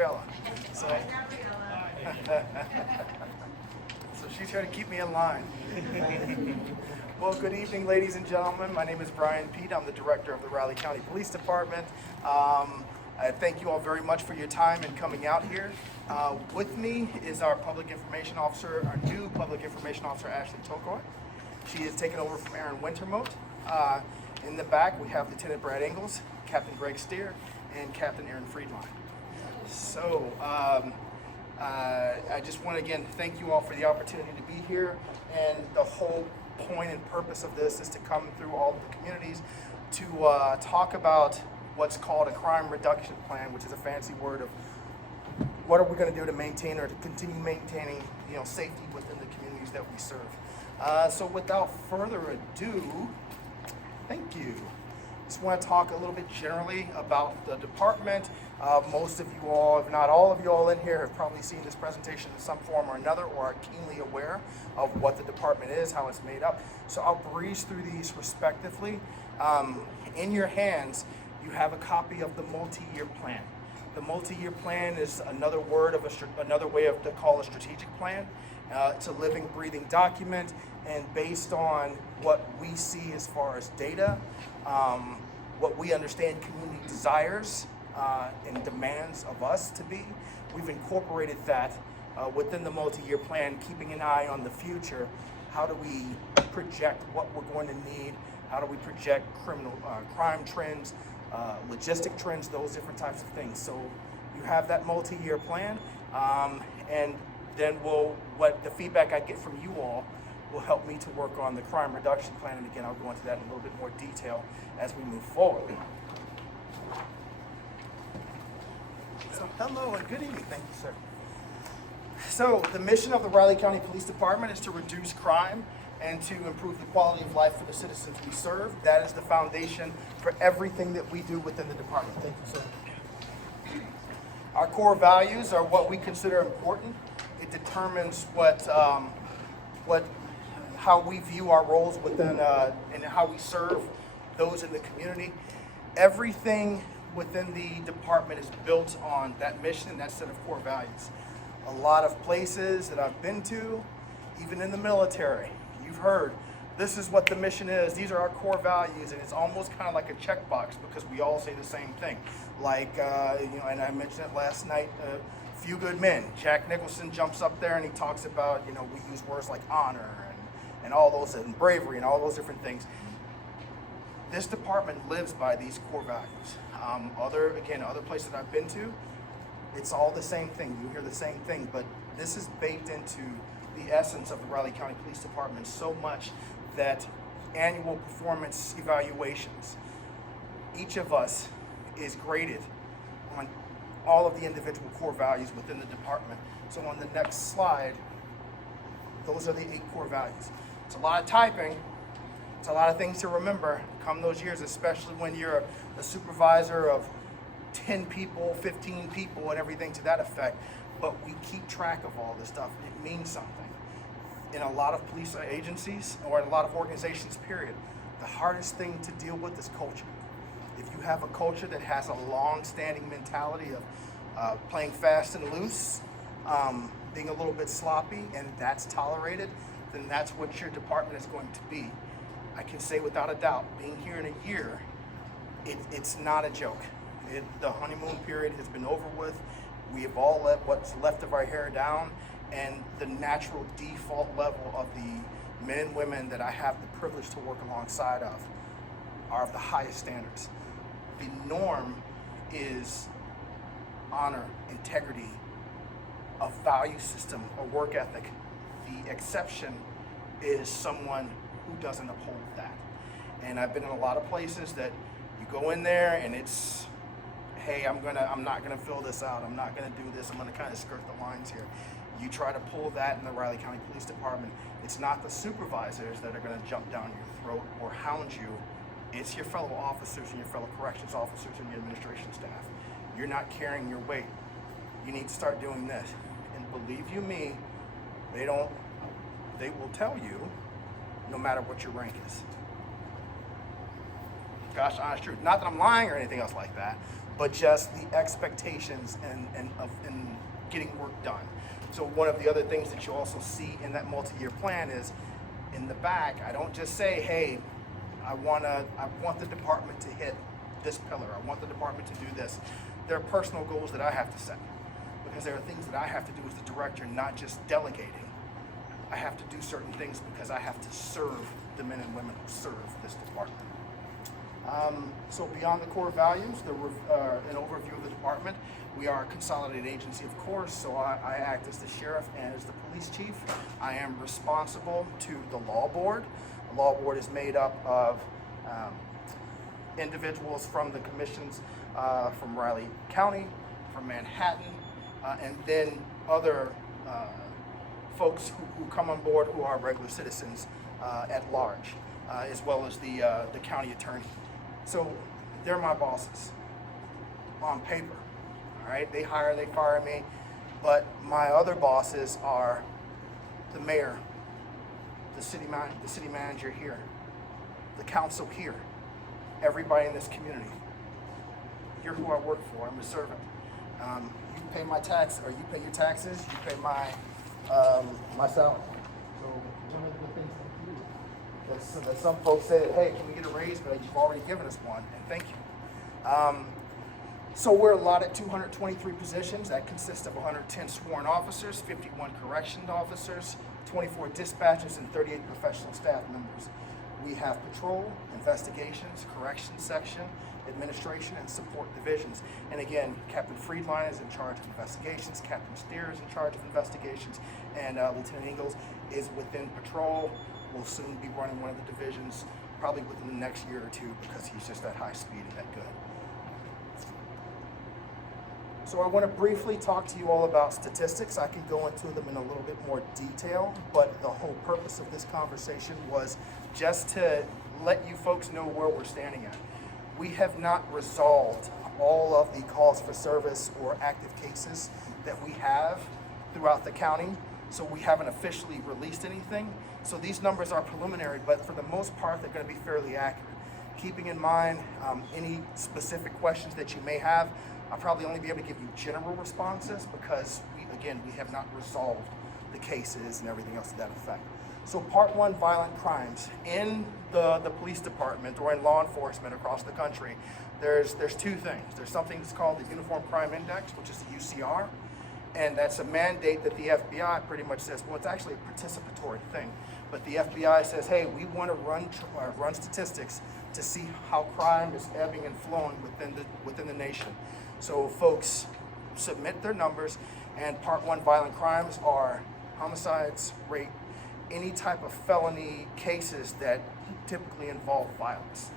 Gabriella. So, so she's here to keep me in line. Well, good evening, ladies and gentlemen. My name is Brian Pete. I'm the director of the Riley County Police Department. I thank you all very much for your time in coming out here. With me is our public information officer, our new public information officer, Ashley Tokoi. She is taking over from Aaron Wintermote. In the back, we have Lieutenant Brad Ingalls, Captain Greg Steer, and Captain Aaron Friedline. So, I just want to again thank you all for the opportunity to be here. And the whole point and purpose of this is to come through all the communities to talk about what's called a crime reduction plan, which is a fancy word of what are we going to do to maintain or to continue maintaining, safety within the communities that we serve. So without further ado, thank you. Just want to talk a little bit generally about the department. Most of you all, if not all of you all in here, have probably seen this presentation in some form or another, or are keenly aware of what the department is, how it's made up. So I'll breeze through these respectively. In your hands, you have a copy of the multi-year plan. The multi-year plan is another word of another way to call a strategic plan. It's a living, breathing document, and based on what we see as far as data, what we understand community desires and demands of us to be, we've incorporated that within the multi-year plan, keeping an eye on the future. How do we project what we're going to need? How do we project crime trends, logistic trends, those different types of things? So you have that multi-year plan, and then what the feedback I get from you all will help me to work on the crime reduction plan. And again, I'll go into that in a little bit more detail as we move forward. So hello and good evening. Thank you, sir. So the mission of the Riley County Police Department is to reduce crime and to improve the quality of life for the citizens we serve. That is the foundation for everything that we do within the department. Thank you, sir. Our core values are what we consider important. It determines how we view our roles within and how we serve those in the community. Everything within the department is built on that mission and that set of core values. A lot of places that I've been to, even in the military, you've heard, this is what the mission is, these are our core values, and it's almost kind of like a checkbox because we all say the same thing. Like, and I mentioned it last night, Few Good Men. Jack Nicholson jumps up there and he talks about, we use words like honor and all those, and bravery and all those different things. This department lives by these core values. Other places that I've been to, it's all the same thing. You hear the same thing, but this is baked into the essence of the Riley County Police Department so much that annual performance evaluations, each of us is graded on all of the individual core values within the department. So on the next slide, those are the 8 core values. It's a lot of typing. It's a lot of things to remember come those years, especially when you're a supervisor of 10 people, 15 people, and everything to that effect. But we keep track of all this stuff. It means something. In a lot of police agencies or in a lot of organizations, period, the hardest thing to deal with is culture. If you have a culture that has a long-standing mentality of playing fast and loose, being a little bit sloppy, and that's tolerated, then that's what your department is going to be. I can say without a doubt, being here in a year, it's not a joke. The honeymoon period has been over with. We have all let what's left of our hair down, and the natural default level of the men and women that I have the privilege to work alongside of are of the highest standards. The norm is honor, integrity, a value system, a work ethic. The exception is someone who doesn't uphold that. And I've been in a lot of places that you go in there and it's, hey, I'm not gonna fill this out. I'm not gonna do this. I'm gonna kind of skirt the lines here. You try to pull that in the Riley County Police Department. It's not the supervisors that are gonna jump down your throat or hound you. It's your fellow officers and your fellow corrections officers and your administration staff. You're not carrying your weight. You need to start doing this. And believe you me, they will tell you no matter what your rank is. Gosh, honest truth. Not that I'm lying or anything else like that, but just the expectations and getting work done. So one of the other things that you also see in that multi-year plan is in the back, I don't just say, hey, I want the department to hit this pillar. I want the department to do this. There are personal goals that I have to set because there are things that I have to do as the director, not just delegating. I have to do certain things because I have to serve the men and women who serve this department. So beyond the core values, an overview of the department. We are a consolidated agency, of course, so I act as the sheriff and as the police chief. I am responsible to the law board. The law board is made up of individuals from the commissions from Riley County, from Manhattan, and then other folks who come on board who are regular citizens at large, as well as the county attorney. So they're my bosses on paper. All right, they hire, they fire me, but my other bosses are the mayor, the city manager here, the council here, everybody in this community. You're who I work for. I'm a servant. You pay my tax, or you pay your taxes. You pay my salary. So one of the things that you do, that some folks say, hey, can we get a raise? But you've already given us one, and thank you. So we're allotted 223 positions. That consists of 110 sworn officers, 51 corrections officers, 24 dispatchers, and 38 professional staff members. We have patrol, investigations, corrections section, administration, and support divisions. And again, Captain Friedline is in charge of investigations, Captain Steer is in charge of investigations, and Lieutenant Ingalls is within patrol. Will soon be running one of the divisions, probably within the next year or two, because he's just that high speed and that good. So I want to briefly talk to you all about statistics. I can go into them in a little bit more detail, but the whole purpose of this conversation was just to let you folks know where we're standing at. We have not resolved all of the calls for service or active cases that we have throughout the county, so we haven't officially released anything. So these numbers are preliminary, but for the most part, they're going to be fairly accurate. Keeping in mind any specific questions that you may have, I'll probably only be able to give you general responses because we have not resolved the cases and everything else to that effect. So part one, violent crimes. In the police department or in law enforcement across the country, there's two things. There's something that's called the Uniform Crime Index, which is the UCR, and that's a mandate that the FBI pretty much says, well, it's actually a participatory thing, but the FBI says, hey, we want to run statistics to see how crime is ebbing and flowing within the nation. So folks submit their numbers, and part one violent crimes are homicides, rape, any type of felony cases that typically involve violence.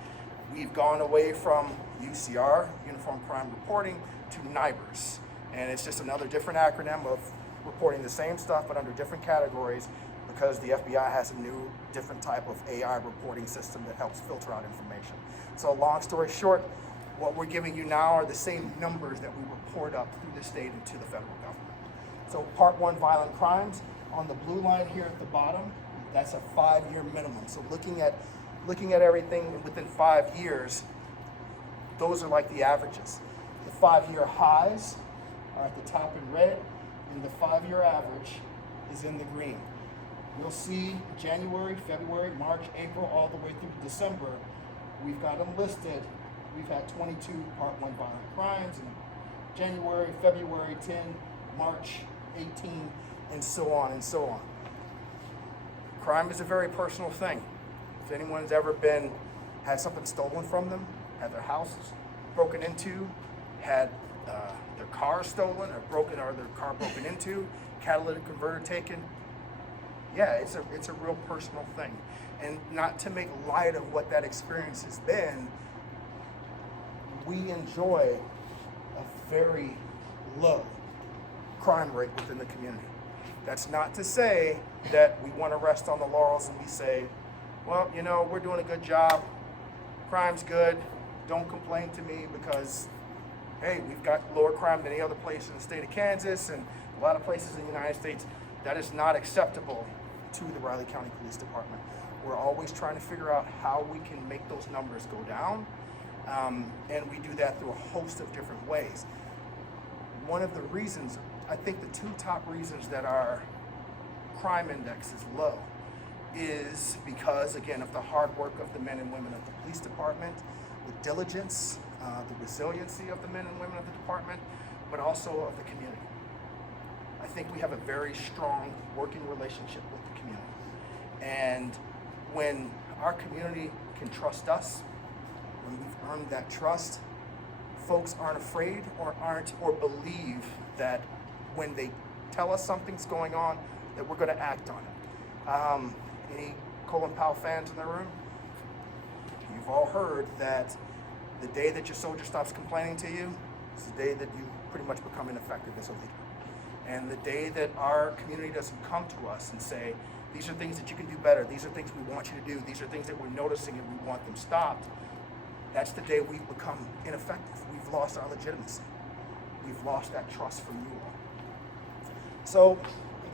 We've gone away from UCR, Uniform Crime Reporting, to NIBRS. And it's just another different acronym of reporting the same stuff but under different categories because the FBI has a new, different type of AI reporting system that helps filter out information. So long story short, what we're giving you now are the same numbers that we report up through the state and to the federal government. So part one, violent crimes. On the blue line here at the bottom, that's a 5-year minimum. So looking at everything within 5 years, those are like the averages. The 5-year highs are at the top in red, and the 5-year average is in the green. You'll see January, February, March, April, all the way through December. We've got them listed. We've had 22 part one violent crimes in January, February 10, March 18, and so on and so on. Crime is a very personal thing. If anyone's ever had something stolen from them, had their house broken into, had their car stolen or their car broken into, catalytic converter taken, yeah, it's a real personal thing. And not to make light of what that experience has been, we enjoy a very low crime rate within the community. That's not to say that we want to rest on the laurels and we say, well, we're doing a good job, crime's good, don't complain to me because, hey, we've got lower crime than any other place in the state of Kansas and a lot of places in the United States. That is not acceptable to the Riley County Police Department. We're always trying to figure out how we can make those numbers go down And we do that through a host of different ways. One of the reasons, I think the two top reasons that our crime index is low is because, again, of the hard work of the men and women of the police department, the diligence, the resiliency of the men and women of the department, but also of the community. I think we have a very strong working relationship with the community. And when our community can trust us, when we've earned that trust, folks aren't afraid or believe that when they tell us something's going on, that we're going to act on it. Any Colin Powell fans in the room? You've all heard that the day that your soldier stops complaining to you is the day that you pretty much become ineffective as a leader. And the day that our community doesn't come to us and say, these are things that you can do better, these are things we want you to do, these are things that we're noticing and we want them stopped, that's the day we've become ineffective. We've lost our legitimacy. We've lost that trust from you all. So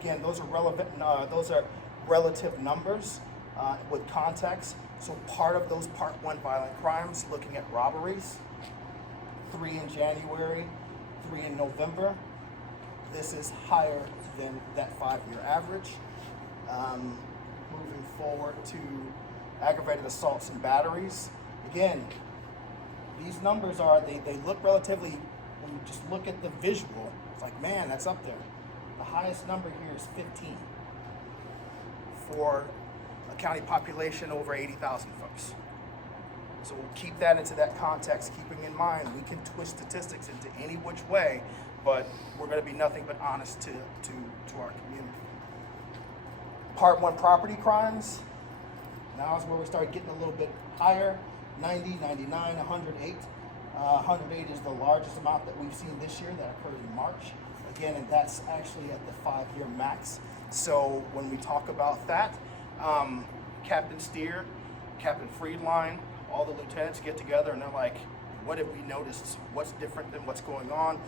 again, those are relative numbers with context. So part of those Part 1 violent crimes, looking at robberies, 3 in January, 3 in November. This is higher than that 5-year average. Moving forward to aggravated assaults and batteries. Again, these numbers they look relatively, when you just look at the visual, it's like, man, that's up there. The highest number here is 15 for a county population over 80,000 folks. So we'll keep that into that context, keeping in mind we can twist statistics into any which way, but we're going to be nothing but honest to our community. Part 1 property crimes, now is where we start getting a little bit higher, 90, 99, 108. 108 is the largest amount that we've seen this year that occurred in March. Again, and that's actually at the 5-year max. So when we talk about that, Captain Steer, Captain Friedline, all the lieutenants get together and they're like, what have we noticed? What's different than what's going on?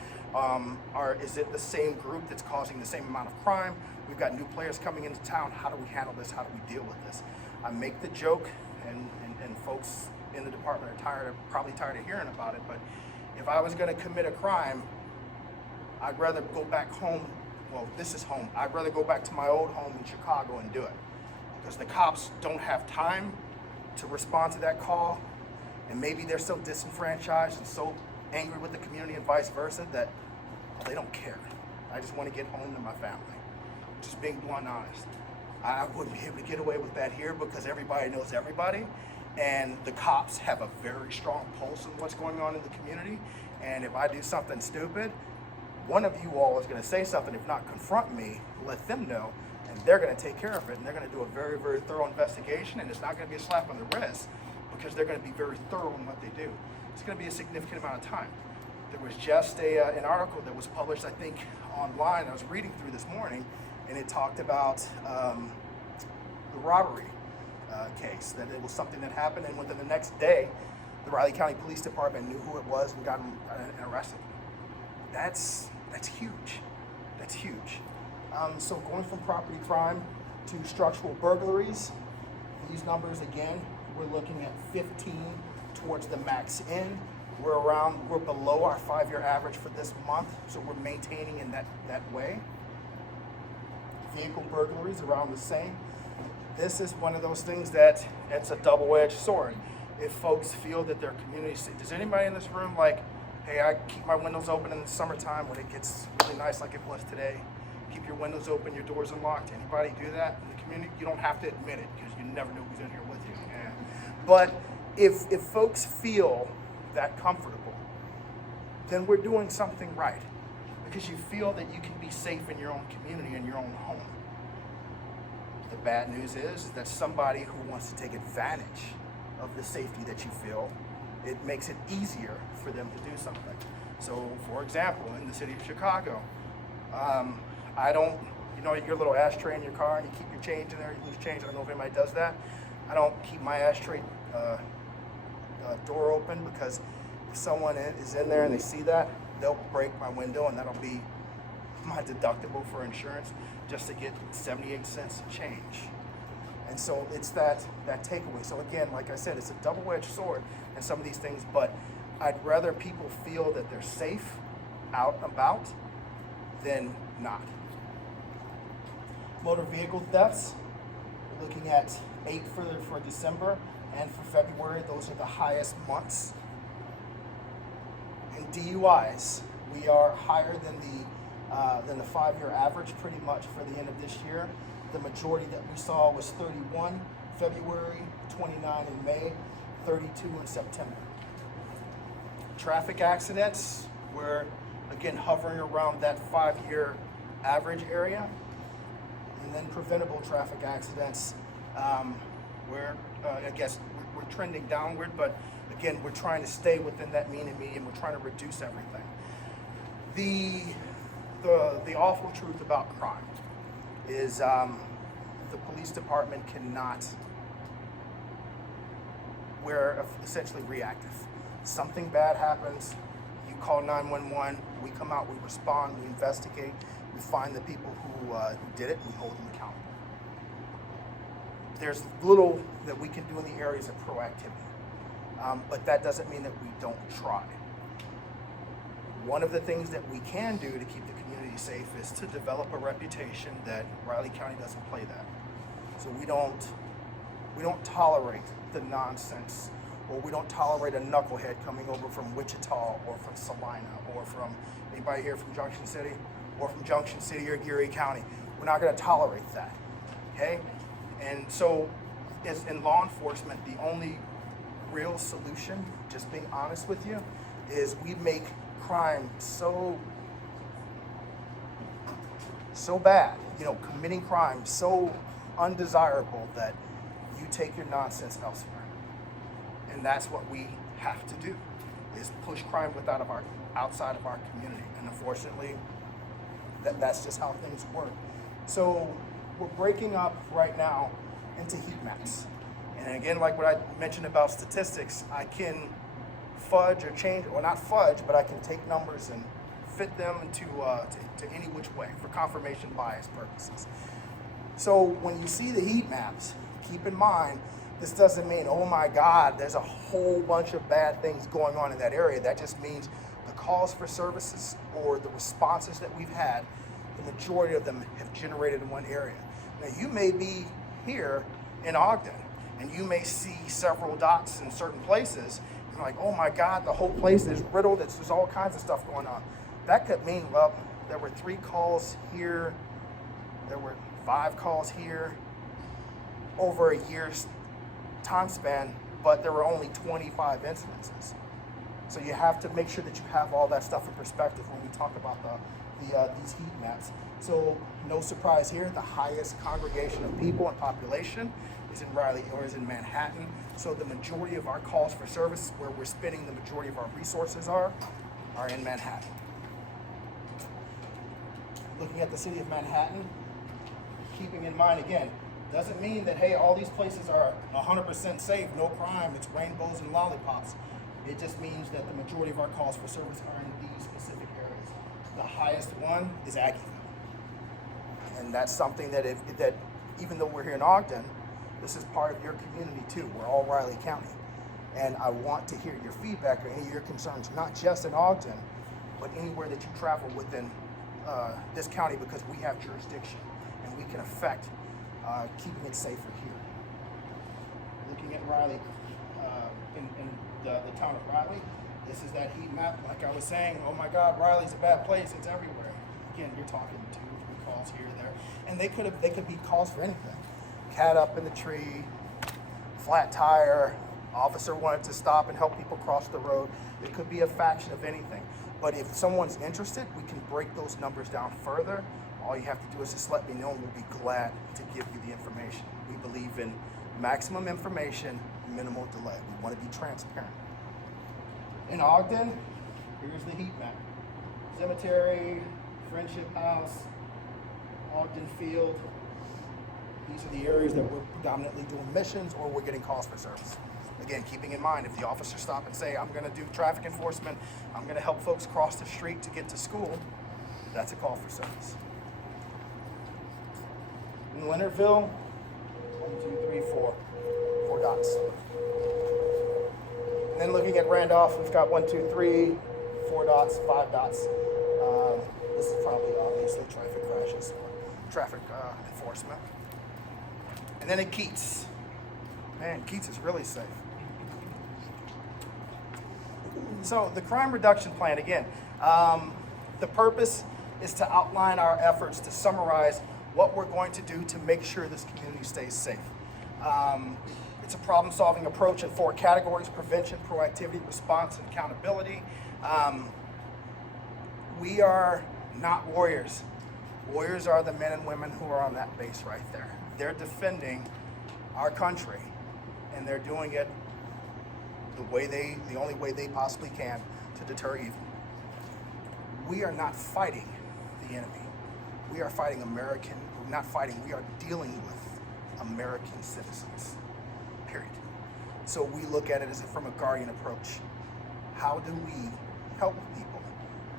Is it the same group that's causing the same amount of crime? We've got new players coming into town. How do we handle this? How do we deal with this? I make the joke, and folks in the department are probably tired of hearing about it, but if I was gonna commit a crime, I'd rather go back home. Well, this is home. I'd rather go back to my old home in Chicago and do it, because the cops don't have time to respond to that call, and maybe they're so disenfranchised and so angry with the community and vice versa that they don't care. I just want to get home to my family. Just being blunt and honest. I wouldn't be able to get away with that here because everybody knows everybody, and the cops have a very strong pulse on what's going on in the community, and if I do something stupid, one of you all is going to say something, if not confront me, let them know, and they're going to take care of it, and they're going to do a very, very thorough investigation, and it's not going to be a slap on the wrist because they're going to be very thorough in what they do. It's going to be a significant amount of time. There was just an article that was published, I think, online. I was reading through this morning, and it talked about the robbery case, that it was something that happened, and within the next day, the Riley County Police Department knew who it was and got him arrested. That's huge. That's huge. So going from property crime to structural burglaries, these numbers again, we're looking at 15 towards the max end. We're below our 5-year average for this month, so we're maintaining in that way. Vehicle burglaries around the same. This is one of those things that it's a double-edged sword. If folks feel that their community, does anybody in this room like, hey, I keep my windows open in the summertime when it gets really nice like it was today? Keep your windows open, your doors unlocked. Anybody do that in the community? You don't have to admit it because you never know who's in here with you. Yeah. But if folks feel that comfortable, then we're doing something right, because you feel that you can be safe in your own community, in your own home. The bad news is that somebody who wants to take advantage of the safety that you feel, it makes it easier for them to do something. So, for example, in the city of Chicago, I don't, your little ashtray in your car and you keep your change in there, you lose change. I don't know if anybody does that. I don't keep my ashtray door open, because if someone is in there and they see that, they'll break my window, and that'll be my deductible for insurance just to get 78 cents of change. And so it's that takeaway. So again, like I said, it's a double-edged sword in some of these things, but I'd rather people feel that they're safe out and about than not. Motor vehicle thefts, we're looking at 8 for December, and for February, those are the highest months. And DUIs, we are higher than the 5-year average pretty much for the end of this year. The majority that we saw was 31 February, 29 in May, 32 in September. Traffic accidents, we're again hovering around that 5-year average area. And then preventable traffic accidents, I guess we're trending downward, but again, we're trying to stay within that mean and median. We're trying to reduce everything. The awful truth about crime is the police department cannot, we're essentially reactive. Something bad happens, you call 911, we come out, we respond, we investigate, we find the people who did it, and we hold them accountable. There's little that we can do in the areas of proactivity, but that doesn't mean that we don't try. One of the things that we can do to keep the community safe is to develop a reputation that Riley County doesn't play that. So we don't tolerate the nonsense, or we don't tolerate a knucklehead coming over from Wichita or from Salina or from anybody here from Junction City or from Junction City or Geary County. We're not going to tolerate that, okay? And so as in law enforcement, the only real solution, just being honest with you, is we make crime so bad, committing crime so undesirable that you take your nonsense elsewhere. And that's what we have to do, is push crime outside of our community. And unfortunately, that's just how things work. So we're breaking up right now into heat maps. And again, like what I mentioned about statistics, I can fudge or change, or not fudge, but I can take numbers and fit them into to any which way for confirmation bias purposes. So when you see the heat maps, keep in mind, this doesn't mean, oh my God, there's a whole bunch of bad things going on in that area. That just means the calls for services or the responses that we've had, the majority of them have generated in one area. Now you may be here in Ogden and you may see several dots in certain places. And you're like, oh my God, the whole place is riddled. There's all kinds of stuff going on. That could mean, well, there were 3 calls here, there were 5 calls here over a year's time span, but there were only 25 incidences. So you have to make sure that you have all that stuff in perspective when we talk about these heat maps. So no surprise here, the highest congregation of people and population is in Riley or is in Manhattan. So the majority of our calls for service, where we're spending the majority of our resources are in Manhattan. Looking at the city of Manhattan, keeping in mind again, doesn't mean that, hey, all these places are 100% safe, no crime, it's rainbows and lollipops. It just means that the majority of our calls for service are in these specific areas. The highest one is Aggieville. And that's something that even though we're here in Ogden, this is part of your community too. We're all Riley County. And I want to hear your feedback or any of your concerns, not just in Ogden, but anywhere that you travel within this county, because we have jurisdiction and we can affect keeping it safer here. Looking at Riley, in the town of Riley, this is that heat map. Like I was saying, oh my God, Riley's a bad place. It's everywhere. Again, you're talking 2 or 3 calls here or there, and they could be calls for anything. Cat up in the tree, flat tire, officer wanted to stop and help people cross the road. It could be a fraction of anything. But if someone's interested, we can break those numbers down further. All you have to do is just let me know, and we'll be glad to give you the information. We believe in maximum information, minimal delay. We want to be transparent. In Ogden, here's the heat map. Cemetery, Friendship House, Ogden Field. These are the areas that we're predominantly doing missions or we're getting calls for service. Again, keeping in mind, if the officers stop and say, I'm going to do traffic enforcement, I'm going to help folks cross the street to get to school, that's a call for service. In Leonardville, 1, 2, 3, 4. 4 dots. And then looking at Randolph, we've got 1, 2, 3, 4 dots, 5 dots. This is probably obviously traffic crashes or traffic enforcement. And then at Keats. Man, Keats is really safe. So the crime reduction plan, again, the purpose is to outline our efforts to summarize what we're going to do to make sure this community stays safe. It's a problem-solving approach in 4 categories: prevention, proactivity, response, and accountability. We are not warriors. Warriors are the men and women who are on that base right there. They're defending our country, and they're doing it the only way they possibly can to deter evil. We are not fighting the enemy. We are fighting we are dealing with American citizens, period. So we look at it as from a guardian approach. How do we help people?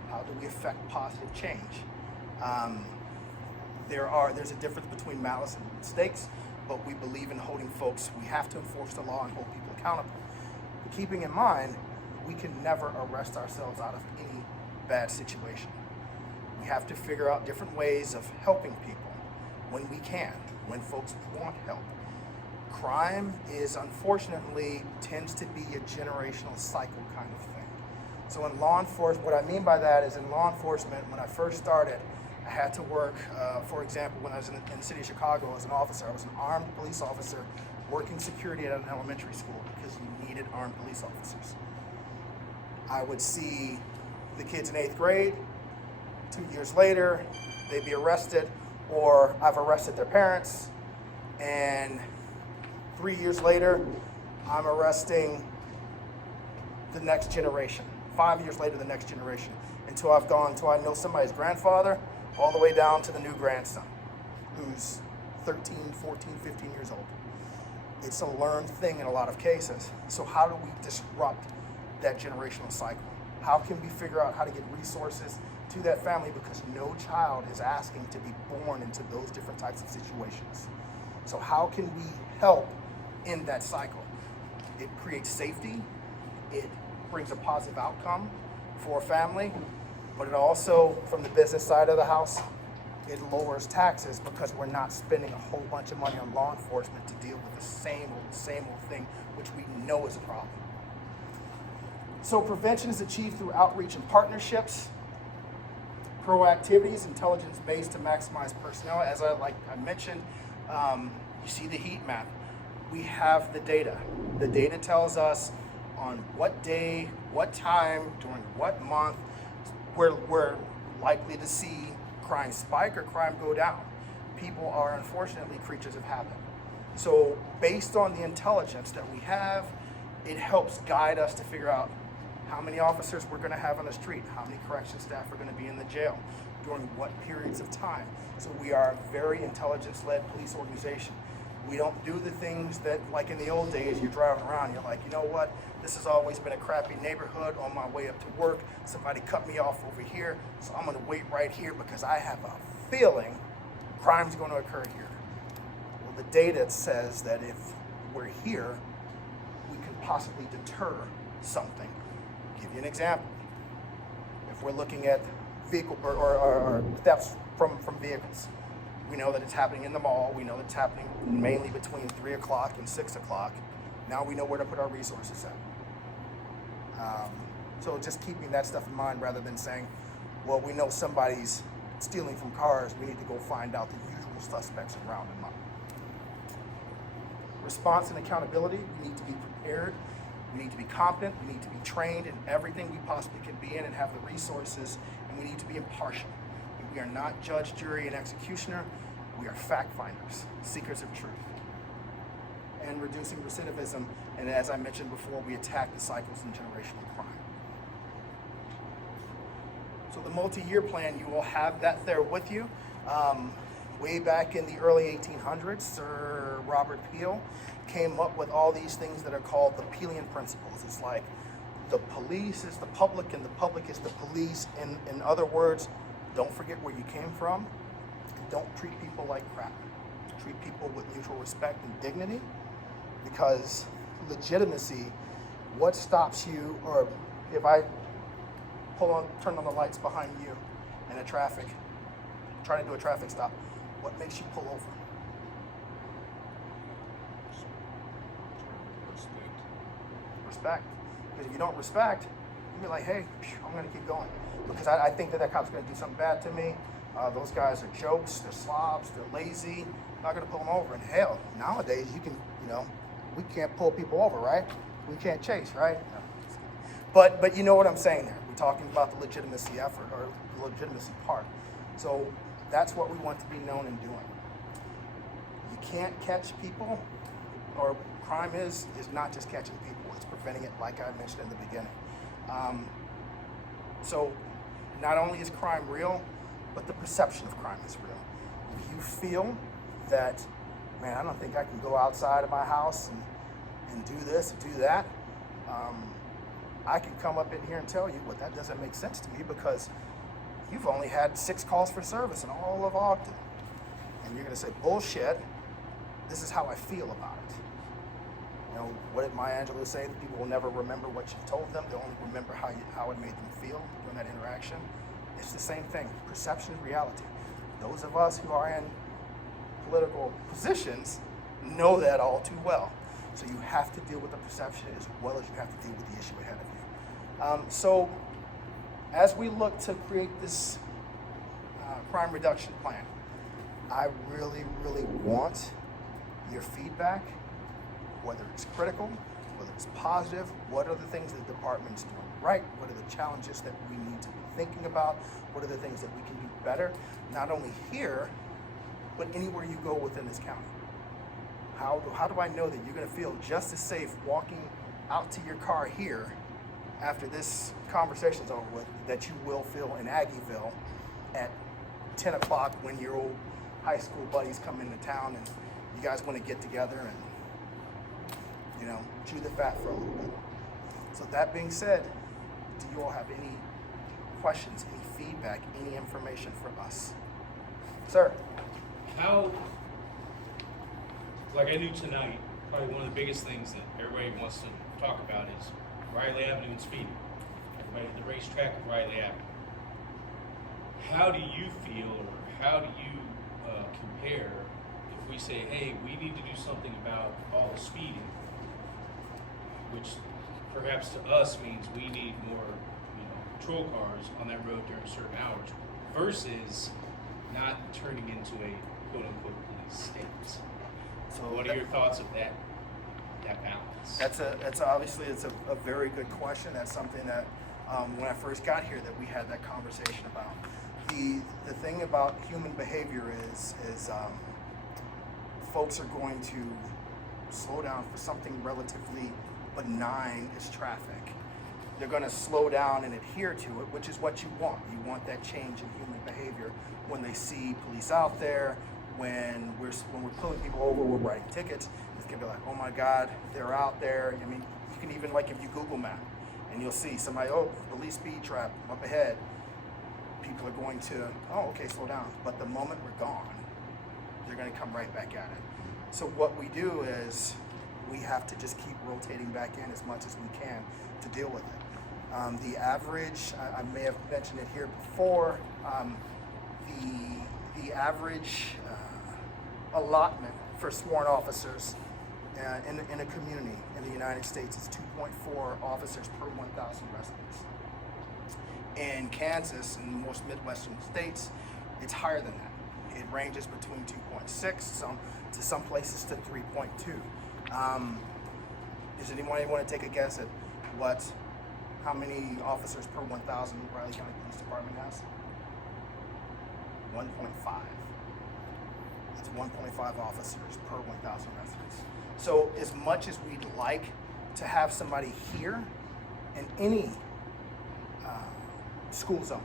How do we affect positive change? There's a difference between malice and mistakes, but we believe in holding folks. We have to enforce the law and hold people accountable. But keeping in mind, we can never arrest ourselves out of any bad situation. We have to figure out different ways of helping people when we can, when folks want help. Crime unfortunately tends to be a generational cycle kind of thing. So in law enforcement, what I mean by that is in law enforcement, when I first started, I had to work, for example, when I was in the city of Chicago as an officer, I was an armed police officer working security at an elementary school because you needed armed police officers. I would see the kids in 8th grade. 2 years later, they'd be arrested, or I've arrested their parents, and 3 years later, I'm arresting the next generation. 5 years later, the next generation, until I know somebody's grandfather, all the way down to the new grandson, who's 13, 14, 15 years old. It's a learned thing in a lot of cases. So how do we disrupt that generational cycle? How can we figure out how to get resources to that family, because no child is asking to be born into those different types of situations. So how can we help in that cycle? It creates safety, it brings a positive outcome for a family, but it also, from the business side of the house, it lowers taxes because we're not spending a whole bunch of money on law enforcement to deal with the same old thing, which we know is a problem. So prevention is achieved through outreach and partnerships. Proactivity is intelligence-based to maximize personnel. As I mentioned, you see the heat map. We have the data. The data tells us on what day, what time, during what month, we're likely to see crime spike or crime go down. People are unfortunately creatures of habit. So based on the intelligence that we have, it helps guide us to figure out how many officers we're going to have on the street, how many correction staff are going to be in the jail, during what periods of time. So we are a very intelligence-led police organization. We don't do the things that, like in the old days, you're driving around, you're like, you know what, this has always been a crappy neighborhood. On my way up to work, somebody cut me off over here, so I'm going to wait right here because I have a feeling crime's going to occur here. Well, the data says that if we're here, we can possibly deter something. I'll give you an example. If we're looking at vehicle or thefts from vehicles, we know that it's happening in the mall. We know that it's happening mainly between 3 o'clock and 6 o'clock. Now we know where to put our resources at. So just keeping that stuff in mind rather than saying, well, we know somebody's stealing from cars. We need to go find out the usual suspects and round them up. Response and accountability. We need to be prepared. We need to be competent. We need to be trained in everything we possibly can be in and have the resources. And we need to be impartial. We are not judge, jury, and executioner. We are fact finders, seekers of truth. And reducing recidivism, and as I mentioned before, we attack the cycles in generational crime. So the multi-year plan, you will have that there with you. Way back in the early 1800s, Sir Robert Peel came up with all these things that are called the Peelian principles. It's like the police is the public and the public is the police. In other words, don't forget where you came from, and don't treat people like crap. treat people with mutual respect and dignity, because legitimacy, what stops you, or if I turn on the lights behind you in a traffic, trying to do a traffic stop, what makes you pull over? Respect. Because if you don't respect, you'll be like, hey, I'm gonna keep going. Because I think that cop's gonna do something bad to me. Those guys are jokes, they're slobs, they're lazy. I'm not gonna pull them over. And hell, nowadays you can, we can't pull people over, right? We can't chase, right? No, but you know what I'm saying there. We're talking about the legitimacy effort, or the legitimacy part. So that's what we want to be known in doing. You can't catch people, or crime is not just catching people, it's preventing it, like I mentioned in the beginning. So not only is crime real, but the perception of crime is real. If you feel that, man, I don't think I can go outside of my house and do this and do that, I can come up in here and tell you, well, that doesn't make sense to me, because you've only had 6 calls for service in all of Ogden. And you're gonna say, bullshit, this is how I feel about it. What did Maya Angelou say? That people will never remember what you told them, they'll only remember how it made them feel during that interaction. It's the same thing. Perception is reality. Those of us who are in political positions know that all too well. So you have to deal with the perception as well as you have to deal with the issue ahead of you. So as we look to create this crime reduction plan, I really, really want your feedback, whether it's critical, whether it's positive. What are the things the department is doing right? What are the challenges that we need to be thinking about? What are the things that we can do better, not only here, but anywhere you go within this county? How do I know that you're gonna feel just as safe walking out to your car here after this conversation's over with, that you will feel in Aggieville at 10 o'clock when your old high school buddies come into town and you guys wanna get together and chew the fat for a little bit. So that being said, do you all have any questions, any feedback, any information for us? Sir? Like I knew tonight, probably one of the biggest things that everybody wants to talk about is Riley Avenue and speeding. Everybody at the racetrack of Riley Avenue. How do you feel, or how do you compare if we say, hey, we need to do something about all the speeding, which perhaps to us means we need more patrol cars on that road during certain hours, versus not turning into a quote-unquote police state. So what are your thoughts of that balance? That's obviously a very good question. That's something that when I first got here that we had that conversation about. The thing about human behavior is folks are going to slow down for something relatively benign as traffic. They're going to slow down and adhere to it, which is what you want. You want that change in human behavior when they see police out there. When we're pulling people over, we're writing tickets. It's gonna be like, oh my God, they're out there. I mean, you can even, like, if you Google map and you'll see somebody, oh, police speed trap up ahead. People are going to, oh, okay, slow down. But the moment we're gone, they're gonna come right back at it. So what we do is we have to just keep rotating back in as much as we can to deal with it. The average, I may have mentioned it here before, the average allotment for sworn officers in a community in the United States is 2.4 officers per 1,000 residents. In Kansas and most Midwestern states, it's higher than that. It ranges between 2.6 to some places to 3.2. Does anyone want to take a guess at how many officers per 1,000 Riley County Police Department has? 1.5. It's 1.5 officers per 1,000 residents. So as much as we'd like to have somebody here in any school zone,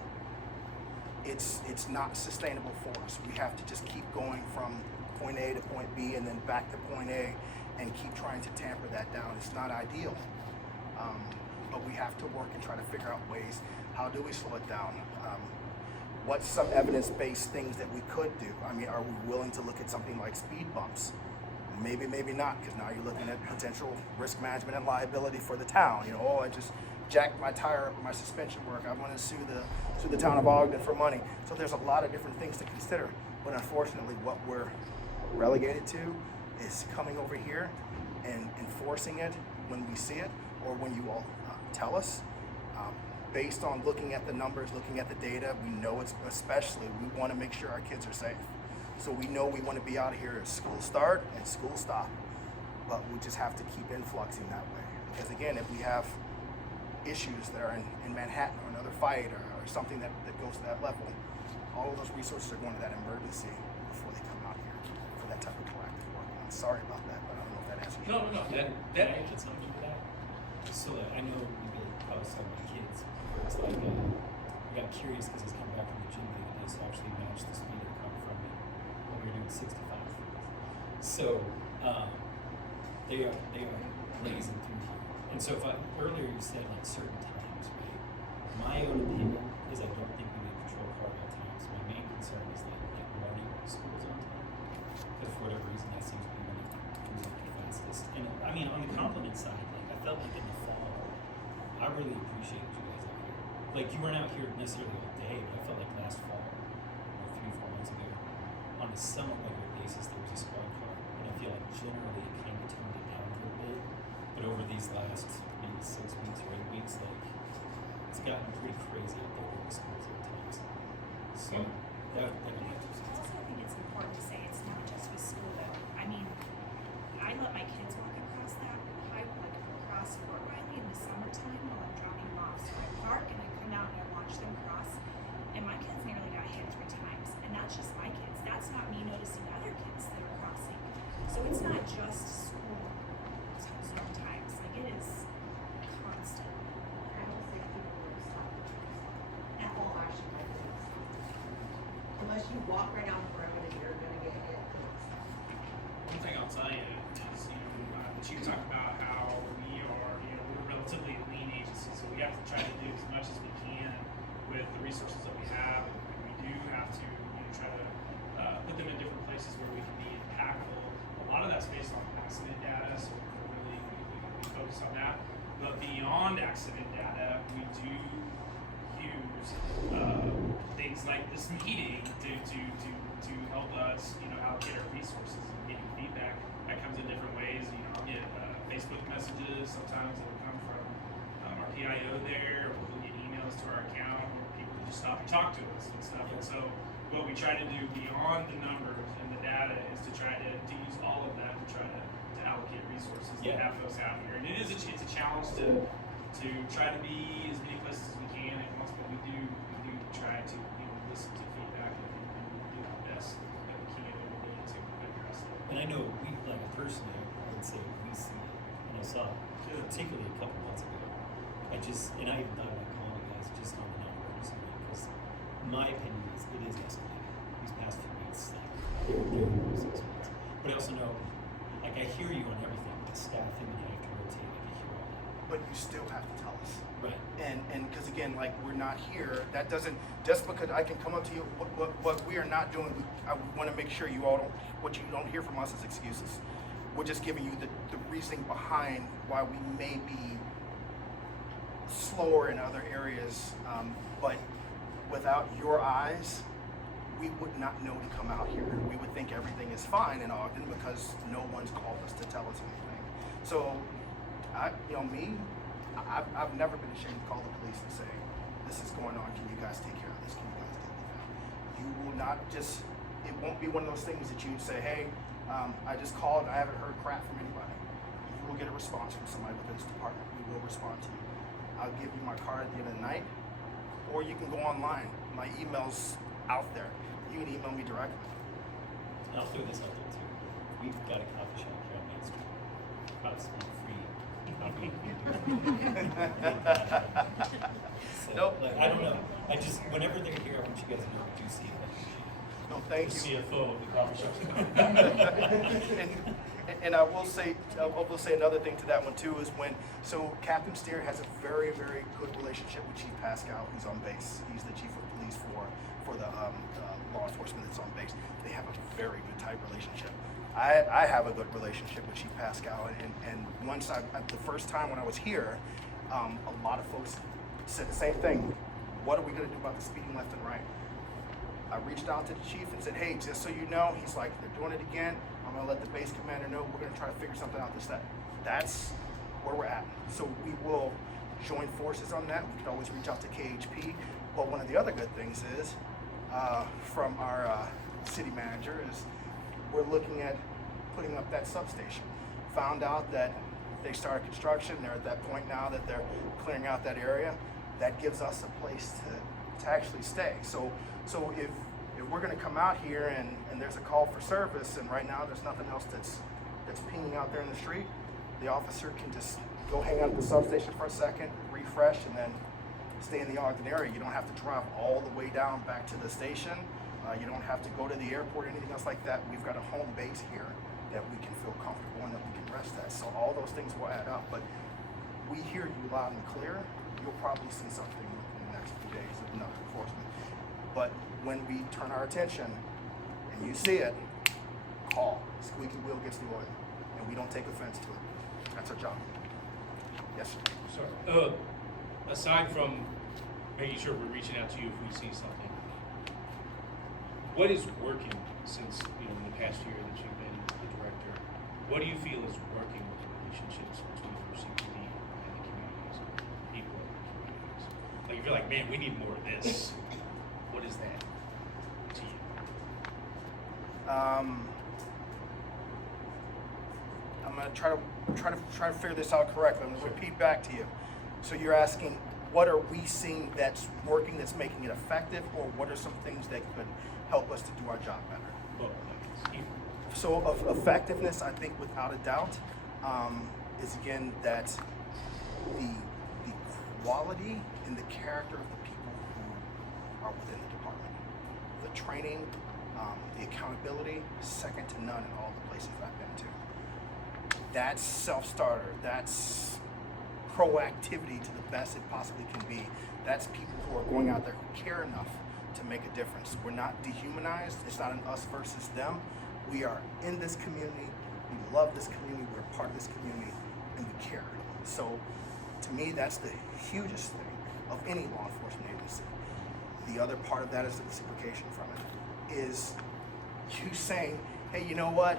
it's not sustainable for us. We have to just keep going from point A to point B and then back to point A and keep trying to tamper that down. It's not ideal, but we have to work and try to figure out ways. How do we slow it down? what's some evidence-based things that we could do? I mean, are we willing to look at something like speed bumps? Maybe, maybe not, because now you're looking at potential risk management and liability for the town. You know, oh, I just jacked my tire up with my suspension work. I want to sue the town of Ogden for money. So there's a lot of different things to consider. But unfortunately, what we're relegated to is coming over here and enforcing it when we see it, or when you all tell us. Based on looking at the numbers, looking at the data, we know it's especially, we want to make sure our kids are safe. So we know we want to be out of here at school start and school stop, but we just have to keep influxing that way. Because again, if we have issues that are in Manhattan, or another fight, or something that goes to that level, all of those resources are going to that emergency before they come out here for that type of collective work. I'm sorry about that, but I don't know if that answers your No. That I add something to that. So I know I was talking to kids. It's like I got curious because he's coming back from the gym the other day, so I actually matched the speed of coming from me when we were doing 65. So they are blazing through here. And so if earlier you said like certain times, right? My own opinion is I don't think we need patrol car at times. My main concern is like running schools on time. Because for whatever reason that seems to be one of the fastest. And I mean on the compliment side, like I felt like in the fall, I really appreciated you guys out here. Like you weren't out here necessarily all day, but I felt like last fall, or 3-4 months ago, on a somewhat regular basis there was a squad car. And I feel like generally it kind of toned it down a little bit. But over these last maybe 6 weeks or 8 weeks, like it's gotten pretty crazy out there with the schools at times. So that would be interesting. I also think it's important to say it's not just with school though. I mean, I let my kids walk across that across Fort Riley in the summertime while I'm dropping them off. So I park and I come out and I watch them cross. And my kids nearly got hit 3 times. And that's just my kids. That's not me noticing other kids that are crossing. So it's not just school sometimes. Like it is constant. I don't think people will stop at all action like this. Unless you walk right down the perimeter, you're gonna get hit. One thing I'll tell you is, Chief talked about how we are, we're a relatively lean agency, so we have to try to do as much as we can with the resources that we have, and we do have to, try to put them in different places where we can be impactful. A lot of that's based on accident data, so we focus on that. But beyond accident data, we do use things like this meeting to help us, allocate our resources and getting feedback. That comes in different ways. I'll get Facebook messages sometimes that will come from our PIO there, or we'll get emails to our account, or people just stop and talk to us and stuff. And so what we try to do beyond the numbers and the data is to try to use all of that to try to allocate resources and have folks out here. And it's a challenge to try to be as many places as we can at once, but we do try to listen to feedback and do the best that we can every day to address it. And I know we, like personally, I would say we see it, and I saw it particularly a couple months ago. I even thought about calling you guys just on the non-emergency line, because my opinion is it is escalating these past few weeks. Like they're 6 months. But I also know, like I hear you on everything, the staffing and I have to rotate, like I hear all that. But you still have to tell us. Right. And because again, like we're not here, that doesn't, just because I can come up to you, what we are not doing, I want to make sure you all don't, what you don't hear from us is excuses. We're just giving you the reasoning behind why we may be slower in other areas, but without your eyes, we would not know to come out here. We would think everything is fine in Ogden because no one's called us to tell us anything. So, I've never been ashamed to call the police and say, this is going on, can you guys take care of this? Can you guys deal with that? You will not just, it won't be one of those things that you say, hey, I just called, I haven't heard crap from anybody. You will get a response from somebody within this department. We will respond to you. I'll give you my card at the end of the night, or you can go online. My email's out there. You can email me directly. And I'll throw this out there too. We've got a coffee shop here on Main Street. About free coffee. So, Nope. like, I don't know. I just, whenever they're here, I want you guys to know I do see it. No, thank you. CFO of the coffee shop. And I will say another thing to that one too is so Captain Steer has a very, very good relationship with Chief Pascal, who's on base. He's the chief of police agencies for the law enforcement that's on base. They have a very good, tight relationship. I have a good relationship with Chief Pascal, and once the first time when I was here, a lot of folks said the same thing. What are we going to do about the speeding left and right? I reached out to the chief and said, hey, just so you know, he's like, they're doing it again. I'm going to let the base commander know. We're going to try to figure something out that. That's where we're at. So we will join forces on that. We could always reach out to KHP. But one of the other good things is, from our city manager, is we're looking at putting up that substation. Found out that they started construction. They're at that point now that they're clearing out that area. That gives us a place to actually stay. So if we're going to come out here and there's a call for service, and right now there's nothing else that's pinging out there in the street, the officer can just go hang out at the substation for a second, refresh, and then stay in the Ogden area. You don't have to drive all the way down back to the station. You don't have to go to the airport or anything else like that. We've got a home base here that we can feel comfortable and that we can rest at. So all those things will add up. But we hear you loud and clear. You'll probably see something in the next few days of enough enforcement. But when we turn our attention and you see it, call. Squeaky wheel gets the oil. And we don't take offense to it. That's our job. Yes, sir. So, aside from making sure we're reaching out to you if we see something, what is working since, in the past year that you've been the director? What do you feel is working with the relationships between your CPD and the communities, people in the communities? Like, if you're like, man, we need more of this, what is that to you? I'm gonna try to figure this out correctly. I'm gonna repeat back to you. So you're asking, what are we seeing that's working, that's making it effective, or what are some things that could help us to do our job better? Well, So of effectiveness, I think without a doubt, is again that the quality and the character of the people who are within the department, the training, the accountability, second to none in all the places I've been to. That's self-starter. That's proactivity to the best it possibly can be. That's people who are going out there who care enough to make a difference. We're not dehumanized. It's not an us versus them. We are in this community. We love this community. We're a part of this community, and we care. So, to me, that's the hugest thing of any law enforcement agency. The other part of that is the reciprocation from it. Is you saying, hey, you know what?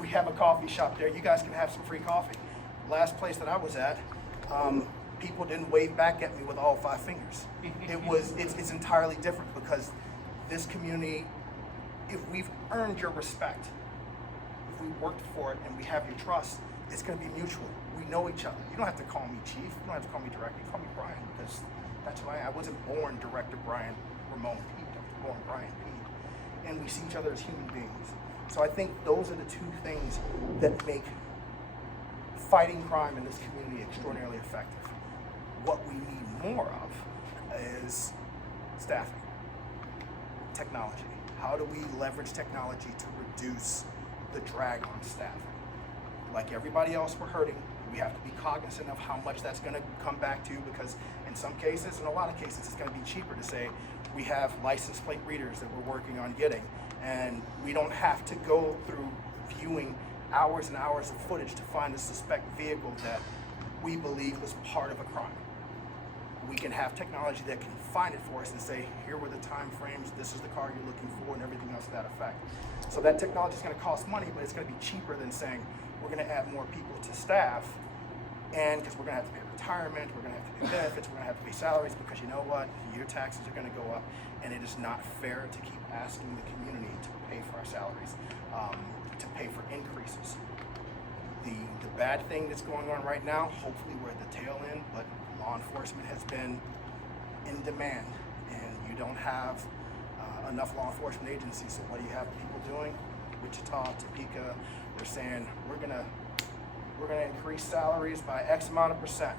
We have a coffee shop there. You guys can have some free coffee. Last place that I was at, people didn't wave back at me with all 5 fingers. It's entirely different because this community, if we've earned your respect, if we worked for it and we have your trust, it's going to be mutual. We know each other. You don't have to call me chief. You don't have to call me director. You call me Brian because that's who I am. I wasn't born Director Brian Ramon Pete. I was born Brian Pete. And we see each other as human beings. So I think those are the 2 things that make fighting crime in this community extraordinarily effective. What we need more of is staffing, technology. How do we leverage technology to reduce the drag on staffing? Like everybody else, we're hurting. We have to be cognizant of how much that's going to come back to, because in some cases, in a lot of cases, it's going to be cheaper to say we have license plate readers that we're working on getting, and we don't have to go through viewing hours and hours of footage to find a suspect vehicle that we believe was part of a crime. We can have technology that can find it for us and say, here were the time frames, this is the car you're looking for, and everything else to that effect. So that technology is going to cost money, but it's going to be cheaper than saying we're going to add more people to staff, and because we're going to have to pay retirement, we're going to have to pay benefits, we're going to have to pay salaries, because you know what, your taxes are going to go up, and it is not fair to keep asking the community to pay for our salaries, to pay for increases. The bad thing that's going on right now, hopefully we're at the tail end, but law enforcement has been in demand, and you don't have enough law enforcement agencies. So what do you have people doing? Wichita, Topeka, they're saying we're gonna increase salaries by X amount of percent.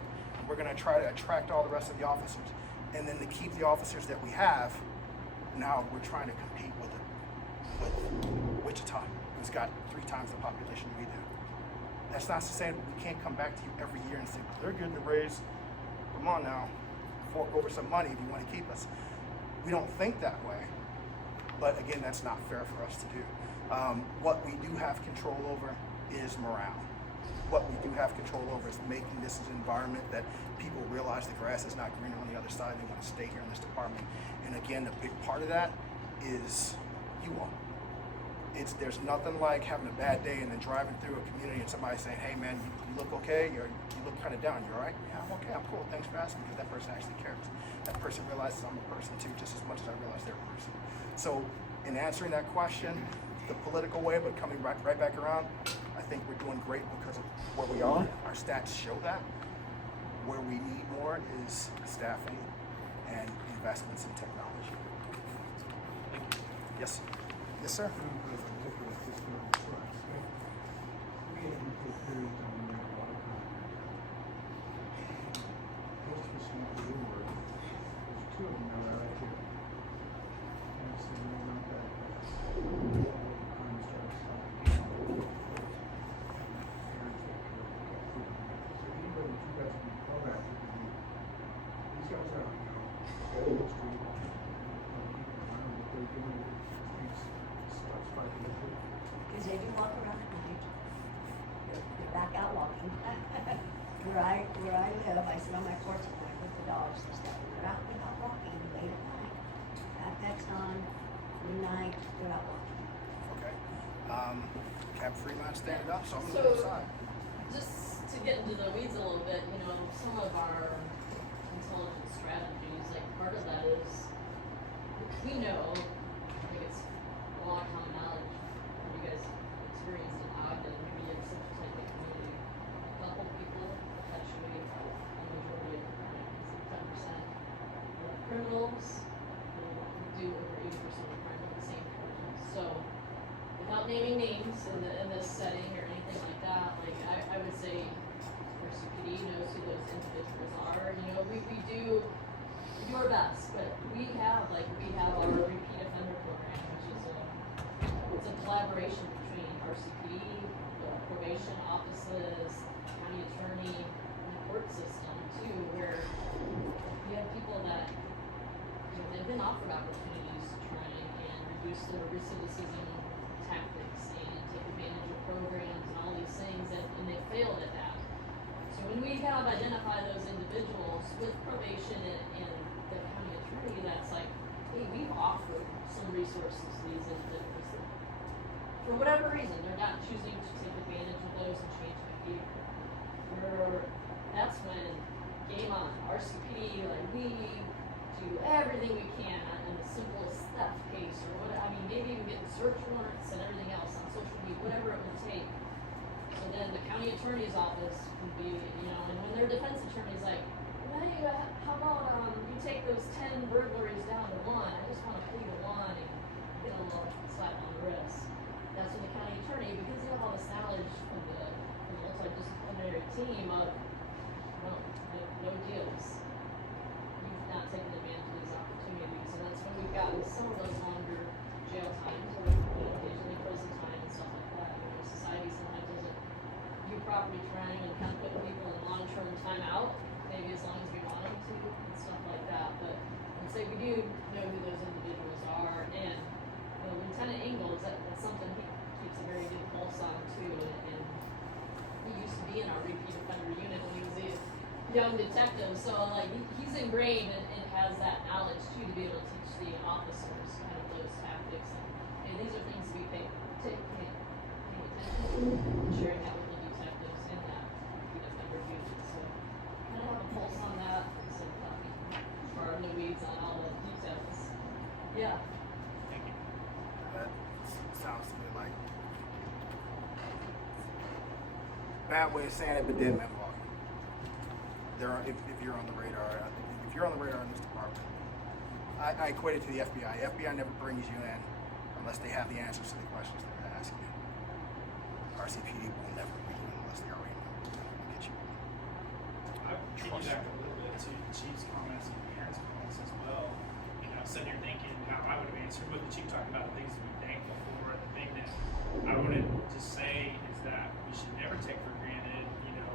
We're gonna try to attract all the rest of the officers, and then to keep the officers that we have, now we're trying to compete with Wichita, who's got 3 times the population we do. That's not to say we can't come back to you every year and say, they're getting a raise. Come on now, fork over some money if you want to keep us. We don't think that way, but again, that's not fair for us to do. What we do have control over is morale. What we do have control over is making this an environment that people realize the grass is not greener on the other side. They want to stay here in this department. And again, a big part of that is you all. There's nothing like having a bad day and then driving through a community and somebody saying, hey man, you look okay, you look kind of down, you all right? Yeah, I'm okay, I'm cool, thanks for asking, because that person actually cares. That person realizes I'm a person too, just as much as I realize they're a person. So in answering that question, the political way, but coming right back around, I think we're doing great because of where we are. Our stats show that. Where we need more is staffing and investments in technology. Thank you. Yes. Yes, sir. Because they do walk around at night. They're back out walking. where I live, I sit on my porch at night with the dogs and stuff. And they're out walking late at night. Backpacks on, midnight, they're out walking. Okay. Cap Freeline standing up, so I'm going to the side. Just to get into the weeds a little bit, you know, some of our intelligence strategies, like part of that is, we know, I think it's a lot of common knowledge, you guys experienced in Ogden, we have such a tight knit community. A couple people perpetuate a majority of the crime, 10%. Criminals will do over 80% of the crime at the same person. So, without naming names in this setting or anything like that, like I would say our CPD knows who those individuals are. You know, we do our best, but we have our repeat offender program, which is it's a collaboration between our CPD, the probation offices, county attorney, and the court system too, where you have people that they've been offered opportunities to try and reduce their recidivism tactics and take advantage of programs and all these things, and they failed at that. So when we have identified those individuals with probation and the county attorney, that's like, hey, we've offered some resources to these individuals that, for whatever reason, they're not choosing to take advantage of those and change behavior. That's when game on. Our CPD, like we do everything we can in the simplest theft case or what, I mean, maybe even getting search warrants and everything else on social media, whatever it would take. So then the county attorney's office can be, you know, and when their defense attorney's like, well, hey, how about you take those 10 burglaries down to 1? I just want to plead to 1 and get a little slap on the wrist. That's when the county attorney, because they have all this knowledge from the multidisciplinary team of, no deals. You've not taken advantage of these opportunities, and that's when we've gotten some of those longer jail times or occasionally prison time and stuff like that. You know, society sometimes doesn't do property crime and kind of put people in long-term time out, maybe as long as we want them to and stuff like that. But I'd say we do know who those individuals are, and Lieutenant Ingalls, that's something he keeps a very good pulse on too, and he used to be in our repeat offender unit when he was a young detective, so like he's ingrained and has that knowledge too to be able to teach the officers kind of those tactics, and these are things we pay attention to, sharing that with the detectives in that repeat offender unit. So kind of have a pulse on that, so far in the weeds on all the details. Yeah. Thank you. That sounds to me like bad way of saying it, but dead man walking. If you're on the radar, if you're on the radar in this department, I equate it to the FBI. FBI never brings you in unless they have the answers to the questions they're asking you. RCPD will never bring you in unless they already know what's going to get you. I piggyback a little bit to the chief's comments and the parents' comments as well. You know, sitting here thinking how I would have answered what the chief talked about, the things to be thankful for. The thing that I wanted to say is that we should never take for granted, you know,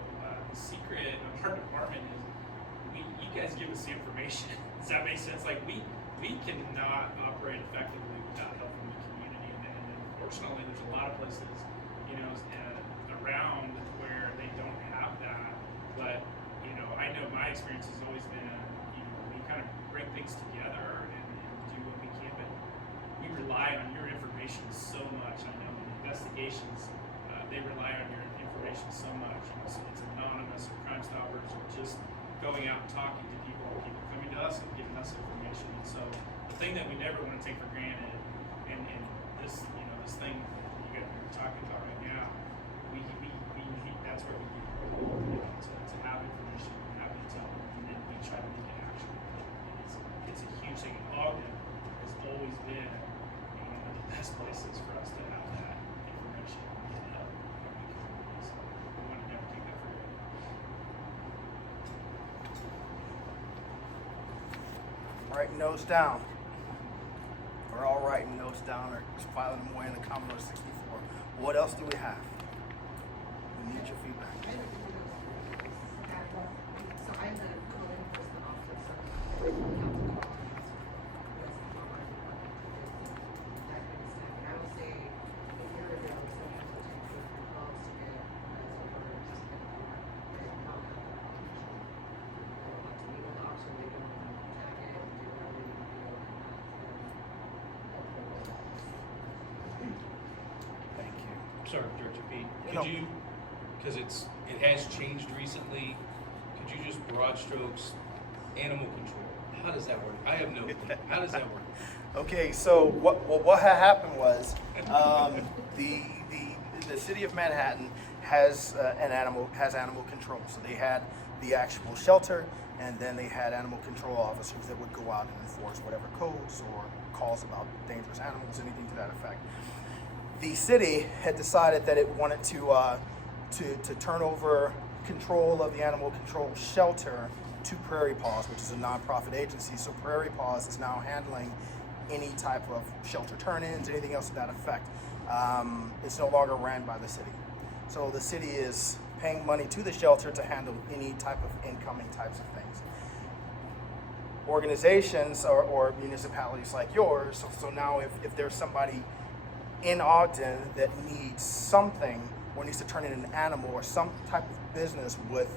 the secret of our department is you guys give us the information. Does that make sense? Like we can operate effectively without help from the community. And unfortunately, there's a lot of places, you know, around where they don't have that. But, you know, I know my experience has always been, you know, we kind of bring things together and do what we can, but we rely on your information so much. I know in investigations, they rely on your information so much. You know, so it's anonymous or Crime Stoppers or just going out and talking to people coming to us and giving us information. And so the thing that we never want to take for granted, and this, you know, this thing you guys are talking about right now, we need, that's where we get, you know, to have information, have intel, and then we try to make it actionable. And it's a huge thing. Ogden has always been one of the best places for us to have that information and get help from the community. So we want to never take that for granted. Writing those down. We're all writing those down or just filing them away in the Commodore 64. What else do we have? We need your feedback. I don't think so I'm the code enforcement officer, so council call that kind of stuff. And I would say a year ago, some people take 2 or 3 calls to get orders to get and not have that option. They don't want to meet with the officer, they don't want to attack it and do whatever they need to do. Thank you. Sorry, Director Pete, No. could you, because it has changed recently, could you just broad strokes, animal control, how does that work? I have no clue. How does that work? Okay, so what had happened was the city of Manhattan has animal control. So they had the actual shelter, and then they had animal control officers that would go out and enforce whatever codes or calls about dangerous animals, anything to that effect. The city had decided that it wanted to turn over control of the animal control shelter to Prairie Paws, which is a nonprofit agency. So Prairie Paws is now handling any type of shelter turn-ins, anything else to that effect. It's no longer ran by the city. So the city is paying money to the shelter to handle any type of incoming types of things. Organizations or municipalities like yours, so now if there's somebody in Ogden that needs something or needs to turn in an animal or some type of business with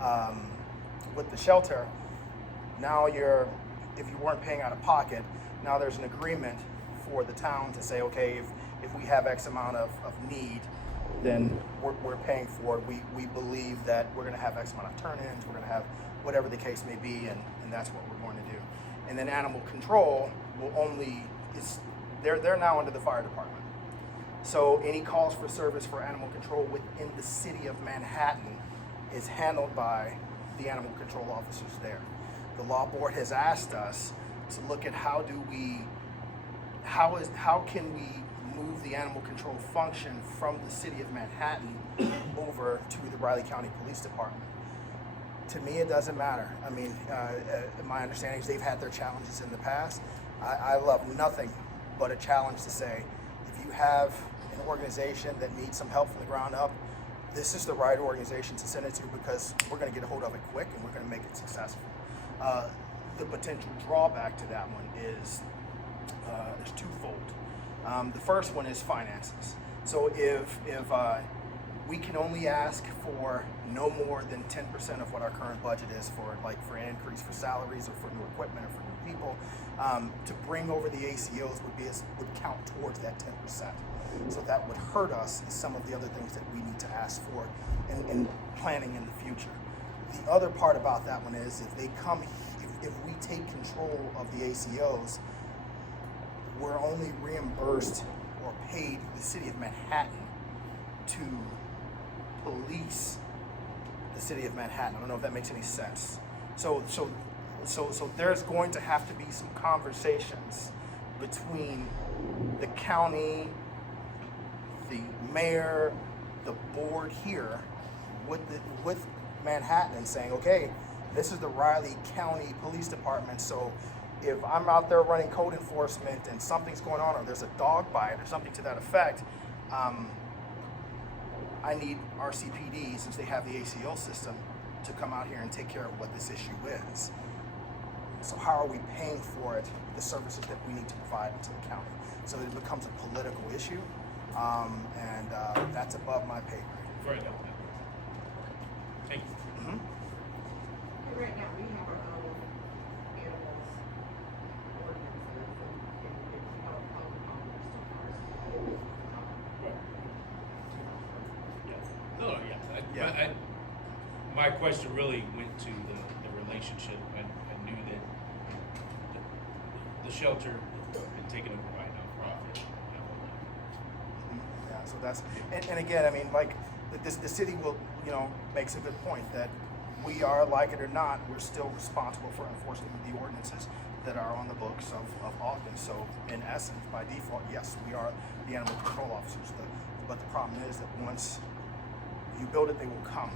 the shelter, now if you weren't paying out of pocket, now there's an agreement for the town to say, okay, if we have X amount of need, then we're paying for it. We believe that we're gonna have X amount of turn-ins, we're gonna have whatever the case may be, and that's what we're going to do. And then animal control they're now under the fire department. So any calls for service for animal control within the city of Manhattan is handled by the animal control officers there. The law board has asked us to look at how can we move the animal control function from the city of Manhattan over to the Riley County Police Department. To me, it doesn't matter. I mean, my understanding is they've had their challenges in the past. I love nothing but a challenge to say, if you have an organization that needs some help from the ground up, this is the right organization to send it to, because we're going to get a hold of it quick and we're going to make it successful. The potential drawback to that one is there's twofold. The first one is finances. So if we can only ask for no more than 10% of what our current budget is for an increase for salaries or for new equipment or for new people, to bring over the ACOs would count towards that 10%. So that would hurt us in some of the other things that we need to ask for in planning in the future. The other part about that one is if we take control of the ACOs, we're only reimbursed or paid the city of Manhattan to police the city of Manhattan. I don't know if that makes any sense. So there's going to have to be some conversations between the county, the mayor, the board here with Manhattan and saying, okay, this is the Riley County Police Department, so if I'm out there running code enforcement and something's going on, or there's a dog bite or something to that effect, I need RCPD, since they have the ACO system, to come out here and take care of what this issue is. So how are we paying for it, the services that we need to provide into the county? So that it becomes a political issue, and that's above my pay grade. Very well. Thank you. Mhm. And right now, we have our own animals ordinances and how No, yeah. Yeah. My question really went to the relationship. I knew that the shelter had taken over by a nonprofit. Yeah, so that's, and again, I mean, like, the city will, makes a good point that we are, like it or not, we're still responsible for enforcing the ordinances that are on the books of Ogden. So in essence, by default, yes, we are the animal control officers. But the problem is that once you build it, they will come.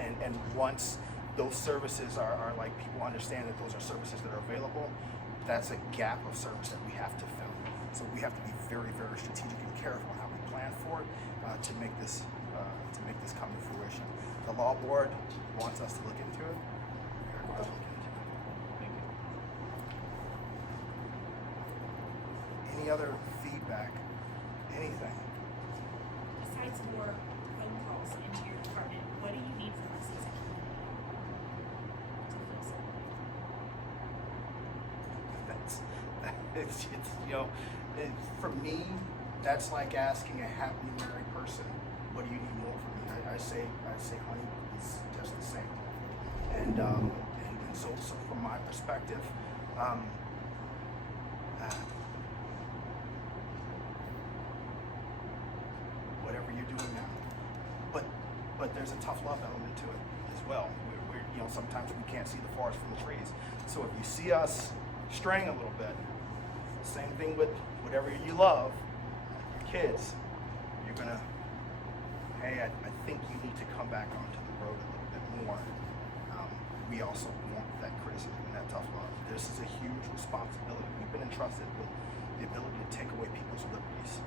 And once those services are like, people understand that those are services that are available, that's a gap of service that we have to fill. So we have to be very, very strategic and careful how we plan for it to make this come to fruition. The law board wants us to look into it. We are going to look into it. Thank you. Any other feedback? Anything? Besides more phone calls into your department, what do you need from us as a community to feel supported? For me, that's like asking a happily married person, what do you need more from me? I say, honey, it's just the same. And so from my perspective, whatever you're doing now, but there's a tough love element to it as well. We're sometimes we can't see the forest from the trees. So if you see us straying a little bit, same thing with whatever you love, your kids, you're gonna, hey, I think you need to come back onto the road a little bit more. We also want that criticism and that tough love. This is a huge responsibility. We've been entrusted with the ability to take away people's liberties.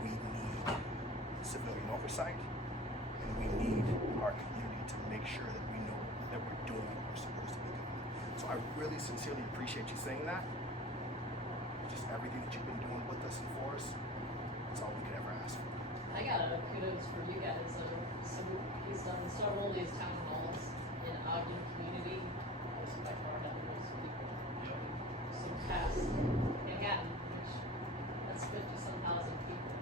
We need civilian oversight, and we need our community to make sure that we know that we're doing what we're supposed to be doing. So I really sincerely appreciate you saying that. Just everything that you've been doing with us and for us, it's all we could ever ask for. I got a kudos for you guys. He's done several of these town halls in Ogden community. Most by far have the most people. Some past Manhattan, which that's 50-some thousand people.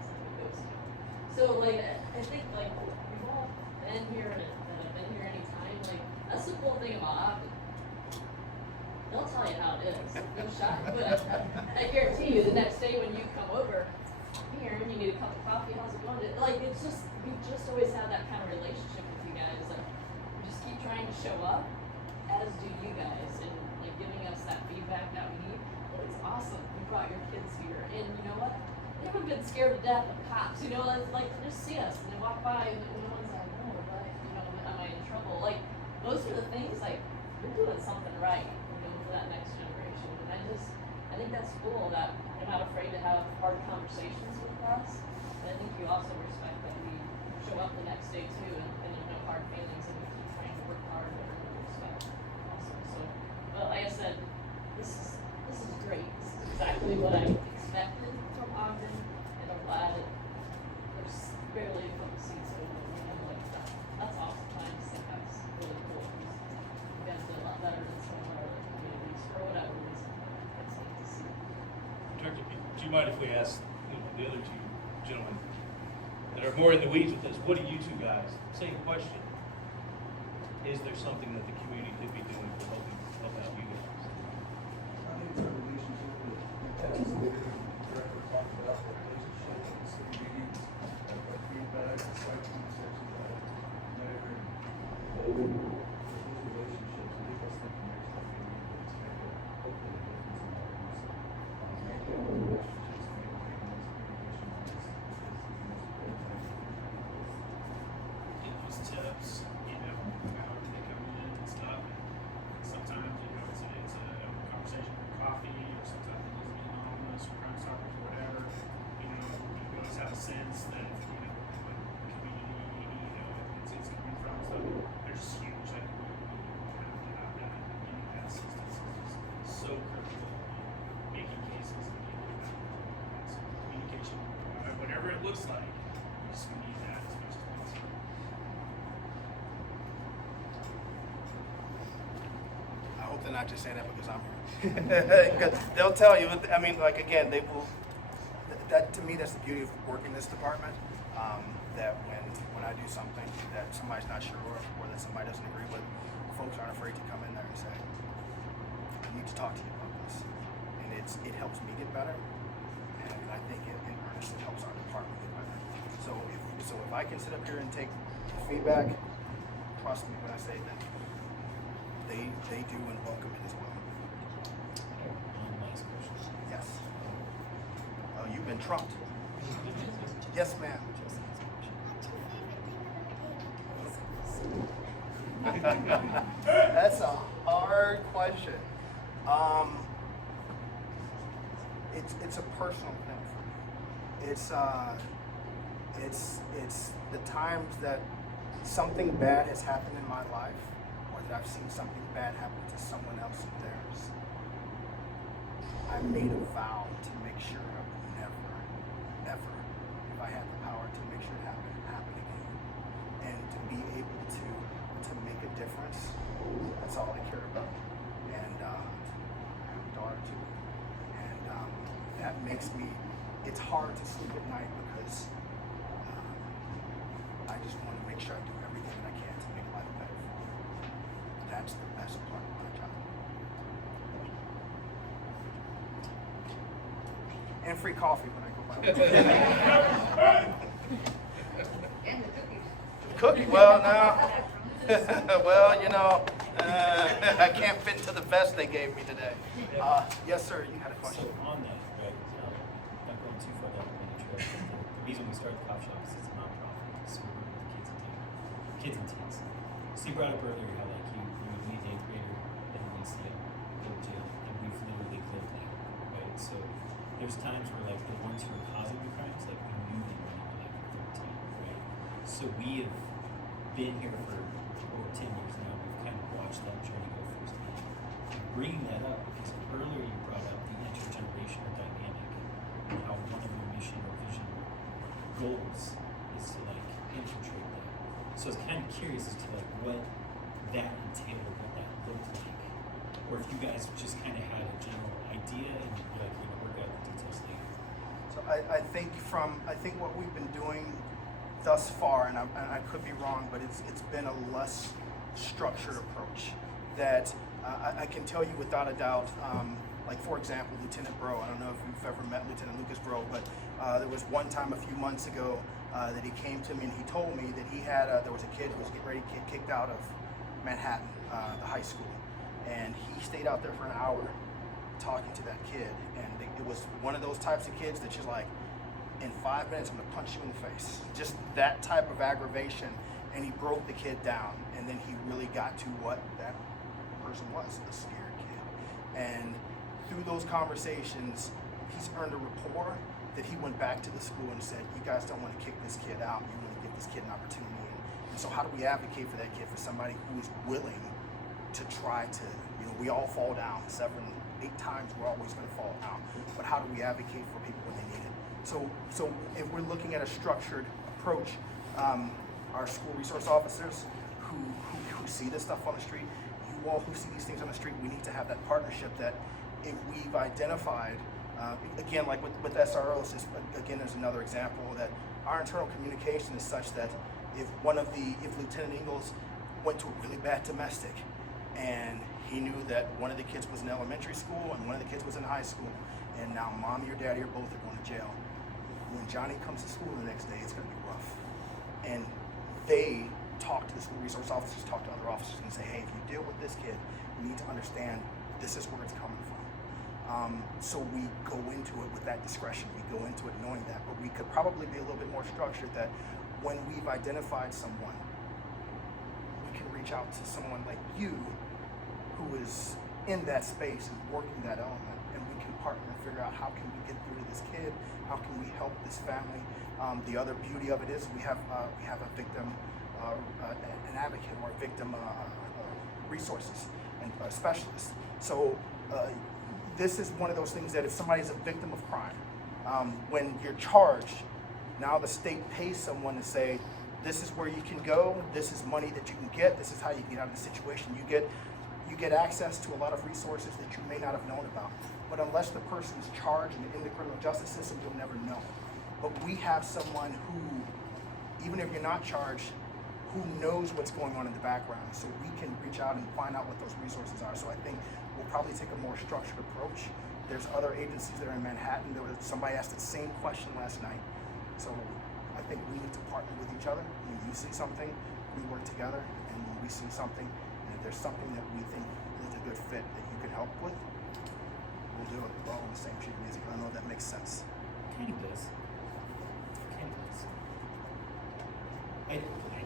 It's like a ghost town. So like I think like we've all been here and have been here any time. Like that's the cool thing about Ogden. They'll tell you how it is. No shot. But I guarantee you, the next day when you come over here and you need a cup of coffee, how's it going? Like it's just we just always have that kind of relationship with you guys. Like we just keep trying to show up, as do you guys, and like giving us that feedback that we need. Well, it's awesome. You brought your kids here, and you know what? They haven't been scared to death of cops. You know, it's like they just see us and they walk by and no one's like, oh, what? Am I in trouble? Like those are the things. Like you're doing something right. For that next generation. And I think that's cool that you're not afraid to have hard conversations with us. And I think you also respect that we show up the next day too and there's no hard feelings and we keep trying to work hard and respect also. So but like I said, this is great. This is exactly what I expected from Ogden, and I'm glad there's barely a couple seats open. And like that's awesome. I just think that's really cool. You guys did a lot better than some of our other communities for whatever reason. It's neat to see. Director, do you mind if we ask the other two gentlemen that are more in the weeds with this? What do you two guys? Same question. Is there something that the community could be doing to help out you guys? I think it's a relationship with the director talked about the relationship with the city meetings, like feedback, site conversations, whatever. Those relationships give us the information that we need to make it hopefully a difference in our use. Making those relationships, making those communication is the most important thing. Get those tips, how they come in and stuff. And sometimes, it's whatever it looks like, we just need that as much as possible. I hope they're not just saying that because I'm here. 'Cause they'll tell you. I mean, like again, they will. That to me, that's the beauty of working this department. That when I do something that somebody's not sure of, or that somebody doesn't agree with, folks aren't afraid to come in there and say, "I need to talk to you about this," and it helps me get better, and I think in earnest it helps our department get better. So if I can sit up here and take feedback, trust me when I say that they do and welcome it as well. One last question. Yes. Oh, you've been trumped. Yes, ma'am. That's a hard question. It's a personal thing for me. It's the times that something bad has happened in my life, or that I've seen something bad happen to someone else in theirs. I made a vow to make sure I would never, ever, if I had the power to make sure it happen again. And to be able to make a difference, that's all I care about. And I have a daughter too. And that makes me, it's hard to sleep at night because I just want to make sure I do everything that I can to make life better for her. That's the best part of my job. And free coffee when I go by. And the cookies. Cookie, well, now, well, you know, I can't fit into the vest they gave me today. Yes, sir, you had a question. So on that, right, not going too far down the trail, but the reason we started the coffee shop is it's a nonprofit, so we work with the kids and teens. So you brought up earlier how like you would meet the 8th grader and then you see him go to jail, and we've literally lived that, right? So there's times where like the ones who are causing the crimes, like we knew them when they were like 13, right? So we have been here for over 10 years now. We've kind of watched that journey go firsthand. I'm bringing that up because earlier you brought up the intergenerational dynamic and how one of your mission or vision goals is to like infiltrate that. So I was kind of curious as to like what that entailed, what that looked like, or if you guys just kind of had a general idea and you're like, you know, work out the details later. So I think what we've been doing thus far, and I could be wrong, but it's been a less structured approach that I can tell you without a doubt. Like for example, Lieutenant Bro. I don't know if you've ever met Lieutenant Lucas Bro, but there was one time a few months ago that he came to me and he told me that he had there was a kid who was getting ready to get kicked out of Manhattan, the high school, and he stayed out there for an hour talking to that kid, and it was one of those types of kids that you're like, in 5 minutes I'm gonna punch you in the face. Just that type of aggravation, and he broke the kid down, and then he really got to what that person was, a scared kid. And through those conversations, he's earned a rapport that he went back to the school and said, you guys don't want to kick this kid out, you want to give this kid an opportunity. And so how do we advocate for that kid, for somebody who is willing to try to, you know, we all fall down 7, 8 times, we're always going to fall down. But how do we advocate for people when they need it? So if we're looking at a structured approach, our school resource officers who see this stuff on the street, you all who see these things on the street, we need to have that partnership that if we've identified, again, like with SROs, again, there's another example that our internal communication is such that if Lieutenant Ingalls went to a really bad domestic and he knew that one of the kids was in elementary school and one of the kids was in high school, and now mommy or daddy or both are going to jail. When Johnny comes to school the next day, it's going to be rough. And they talk to the school resource officers, talk to other officers, and say, hey, if you deal with this kid, you need to understand this is where it's coming from. So we go into it with that discretion. We go into it knowing that, but we could probably be a little bit more structured that when we've identified someone, we can reach out to someone like you who is in that space and working that element, and we can partner and figure out how can we get through to this kid, how can we help this family. The other beauty of it is we have a victim, an advocate or a victim resources and specialist. So this is one of those things that if somebody is a victim of crime, when you're charged, Now the state pays someone to say, this is where you can go, this is money that you can get, this is how you get out of the situation. You get access to a lot of resources that you may not have known about. But unless the person is charged in the criminal justice system, you'll never know. But we have someone who, even if you're not charged, who knows what's going on in the background, so we can reach out and find out what those resources are. So I think we'll probably take a more structured approach. There's other agencies that are in Manhattan. Somebody asked the same question last night. So I think we need to partner with each other. When you see something, we work together, and when we see something, and if there's something that we think is a good fit that you can help with, we'll do it. We're all on the same sheet of music. I don't know if that makes sense. Kind of does. Kind of does. I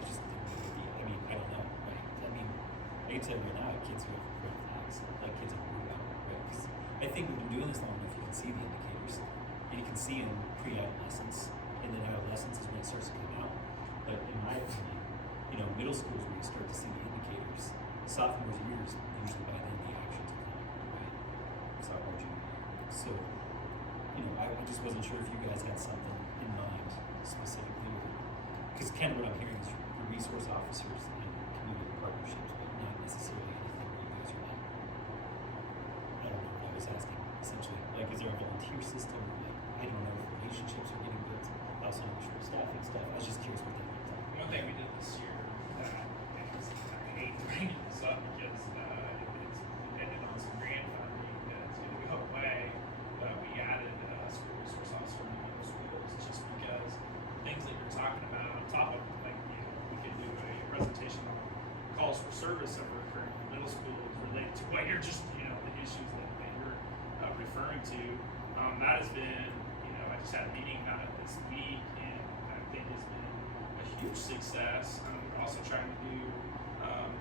just think it would be, I mean, I don't know, right? I mean, I can tell you right now, kids who have red flags, like kids who move out, right? 'Cause I think we've been doing this long enough, you can see the indicators. And you can see in pre-adolescence, and then adolescence is when it starts to come out. But in my opinion, you know, middle school is where you start to see the indicators. Sophomore years, usually by then the actions are coming, right? Sophomore, junior year. So, you know, I just wasn't sure if you guys had something in mind specifically, because kind of what I'm hearing is the resource officers and community partnerships, but not necessarily anything where you guys are like, I don't know what I was asking, essentially. Like, is there a volunteer system? Like, I don't know if relationships are getting built. I also know there's staffing stuff. I was just curious what that looked like. One thing we did this year that I hate bringing this up because it's dependent on some grant funding that's going to go away. But we added a school resource officer in the middle schools just because things that you're talking about on top of, like, you know, we could do a presentation on calls for service that are occurring in middle schools related to what you're just, you know, the issues that you're referring to. That has been, you know, I just had a meeting about it this week, and I think it's been a huge success. We're also trying to do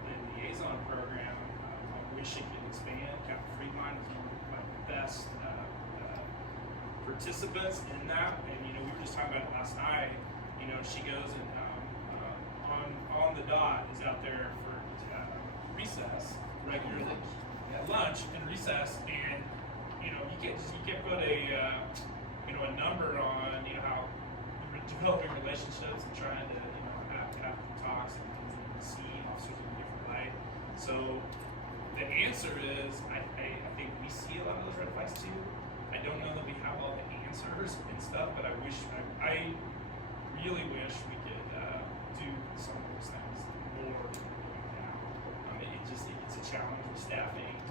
the liaison program. I wish it could expand. Captain Friedman is one of my best participants in that, and you know, we were just talking about it last night. You know, she goes and on the dot is out there for recess regularly, lunch and recess, and you know, you can't put a you know, a number on, you know, how you're developing relationships and trying to, you know, have talks and see officers in a different light. So the answer is, I think we see a lot of those red flags too. I don't know that we have all the answers and stuff, but I really wish we could do some of those things more than we're doing now. It's a challenge with staffing.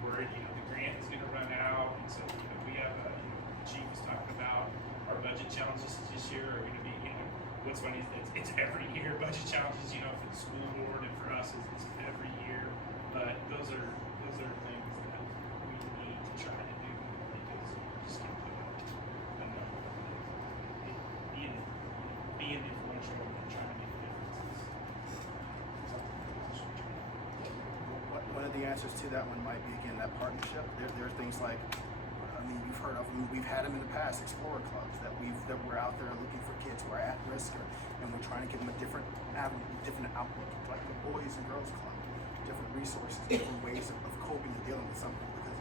We're, you know, the grant is going to run out, and so, you know, we have a, you know, the chief was talking about our budget challenges this year are going to be, you know, what's funny is it's every year budget challenges, you know, for the school board and for us it's every year, but those are things that we need to try to do because you just can't put a number on it. Being influential and trying to make a difference is One of the answers to that one might be, again, that partnership. There are things like, I mean, you've heard of them. We've had them in the past, Explorer clubs, that we're out there looking for kids who are at risk, and we're trying to give them a different avenue, different outlook, like the Boys and Girls Club, different resources, different ways of coping and dealing with something. Because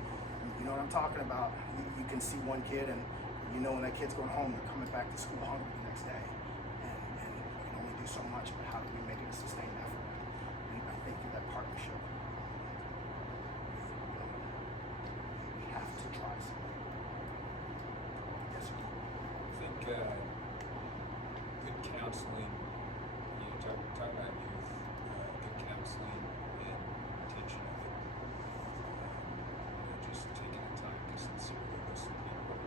you know what I'm talking about. You can see one kid, and you know when that kid's going home, they're coming back to school hungry the next day, and you can only do so much. But how do we make it a sustained effort? And I think through that partnership, we have to try something. Yes, sir. I think good counseling, you know, talk about youth, good counseling and retention of it. You know, just taking the time to sincerely listen to people,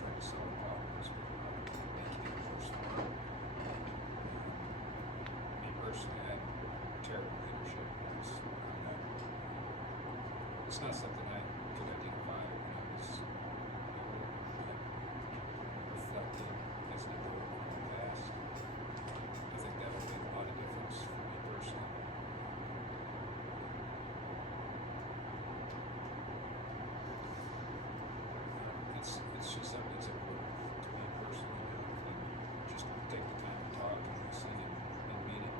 trying to solve problems, but making it personal. Me personally, I had terrible leadership. It's not something I could identify when I was reflecting as an adult in the past. I think that would make a lot of difference for me personally. It's just something that's important to me personally, and just take the time to talk and listen and mean it.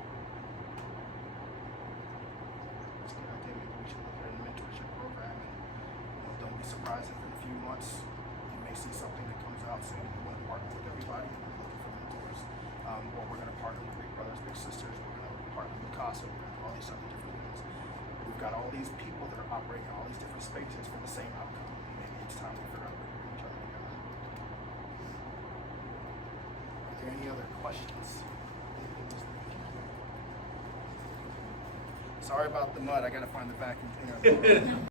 I think maybe we should look at a mentorship program, and don't be surprised if in a few months you may see something that comes out soon. We want to partner with everybody, and we're looking for mentors. Or we're going to partner with Big Brothers Big Sisters. We're going to partner with CASA. We're going to do all these other different things. We've got all these people that are operating in all these different spaces for the same outcome. Maybe it's time we figure out a way to bring each other together. Are there any other questions? Sorry about the mud. I got to find the vacuum cleaner.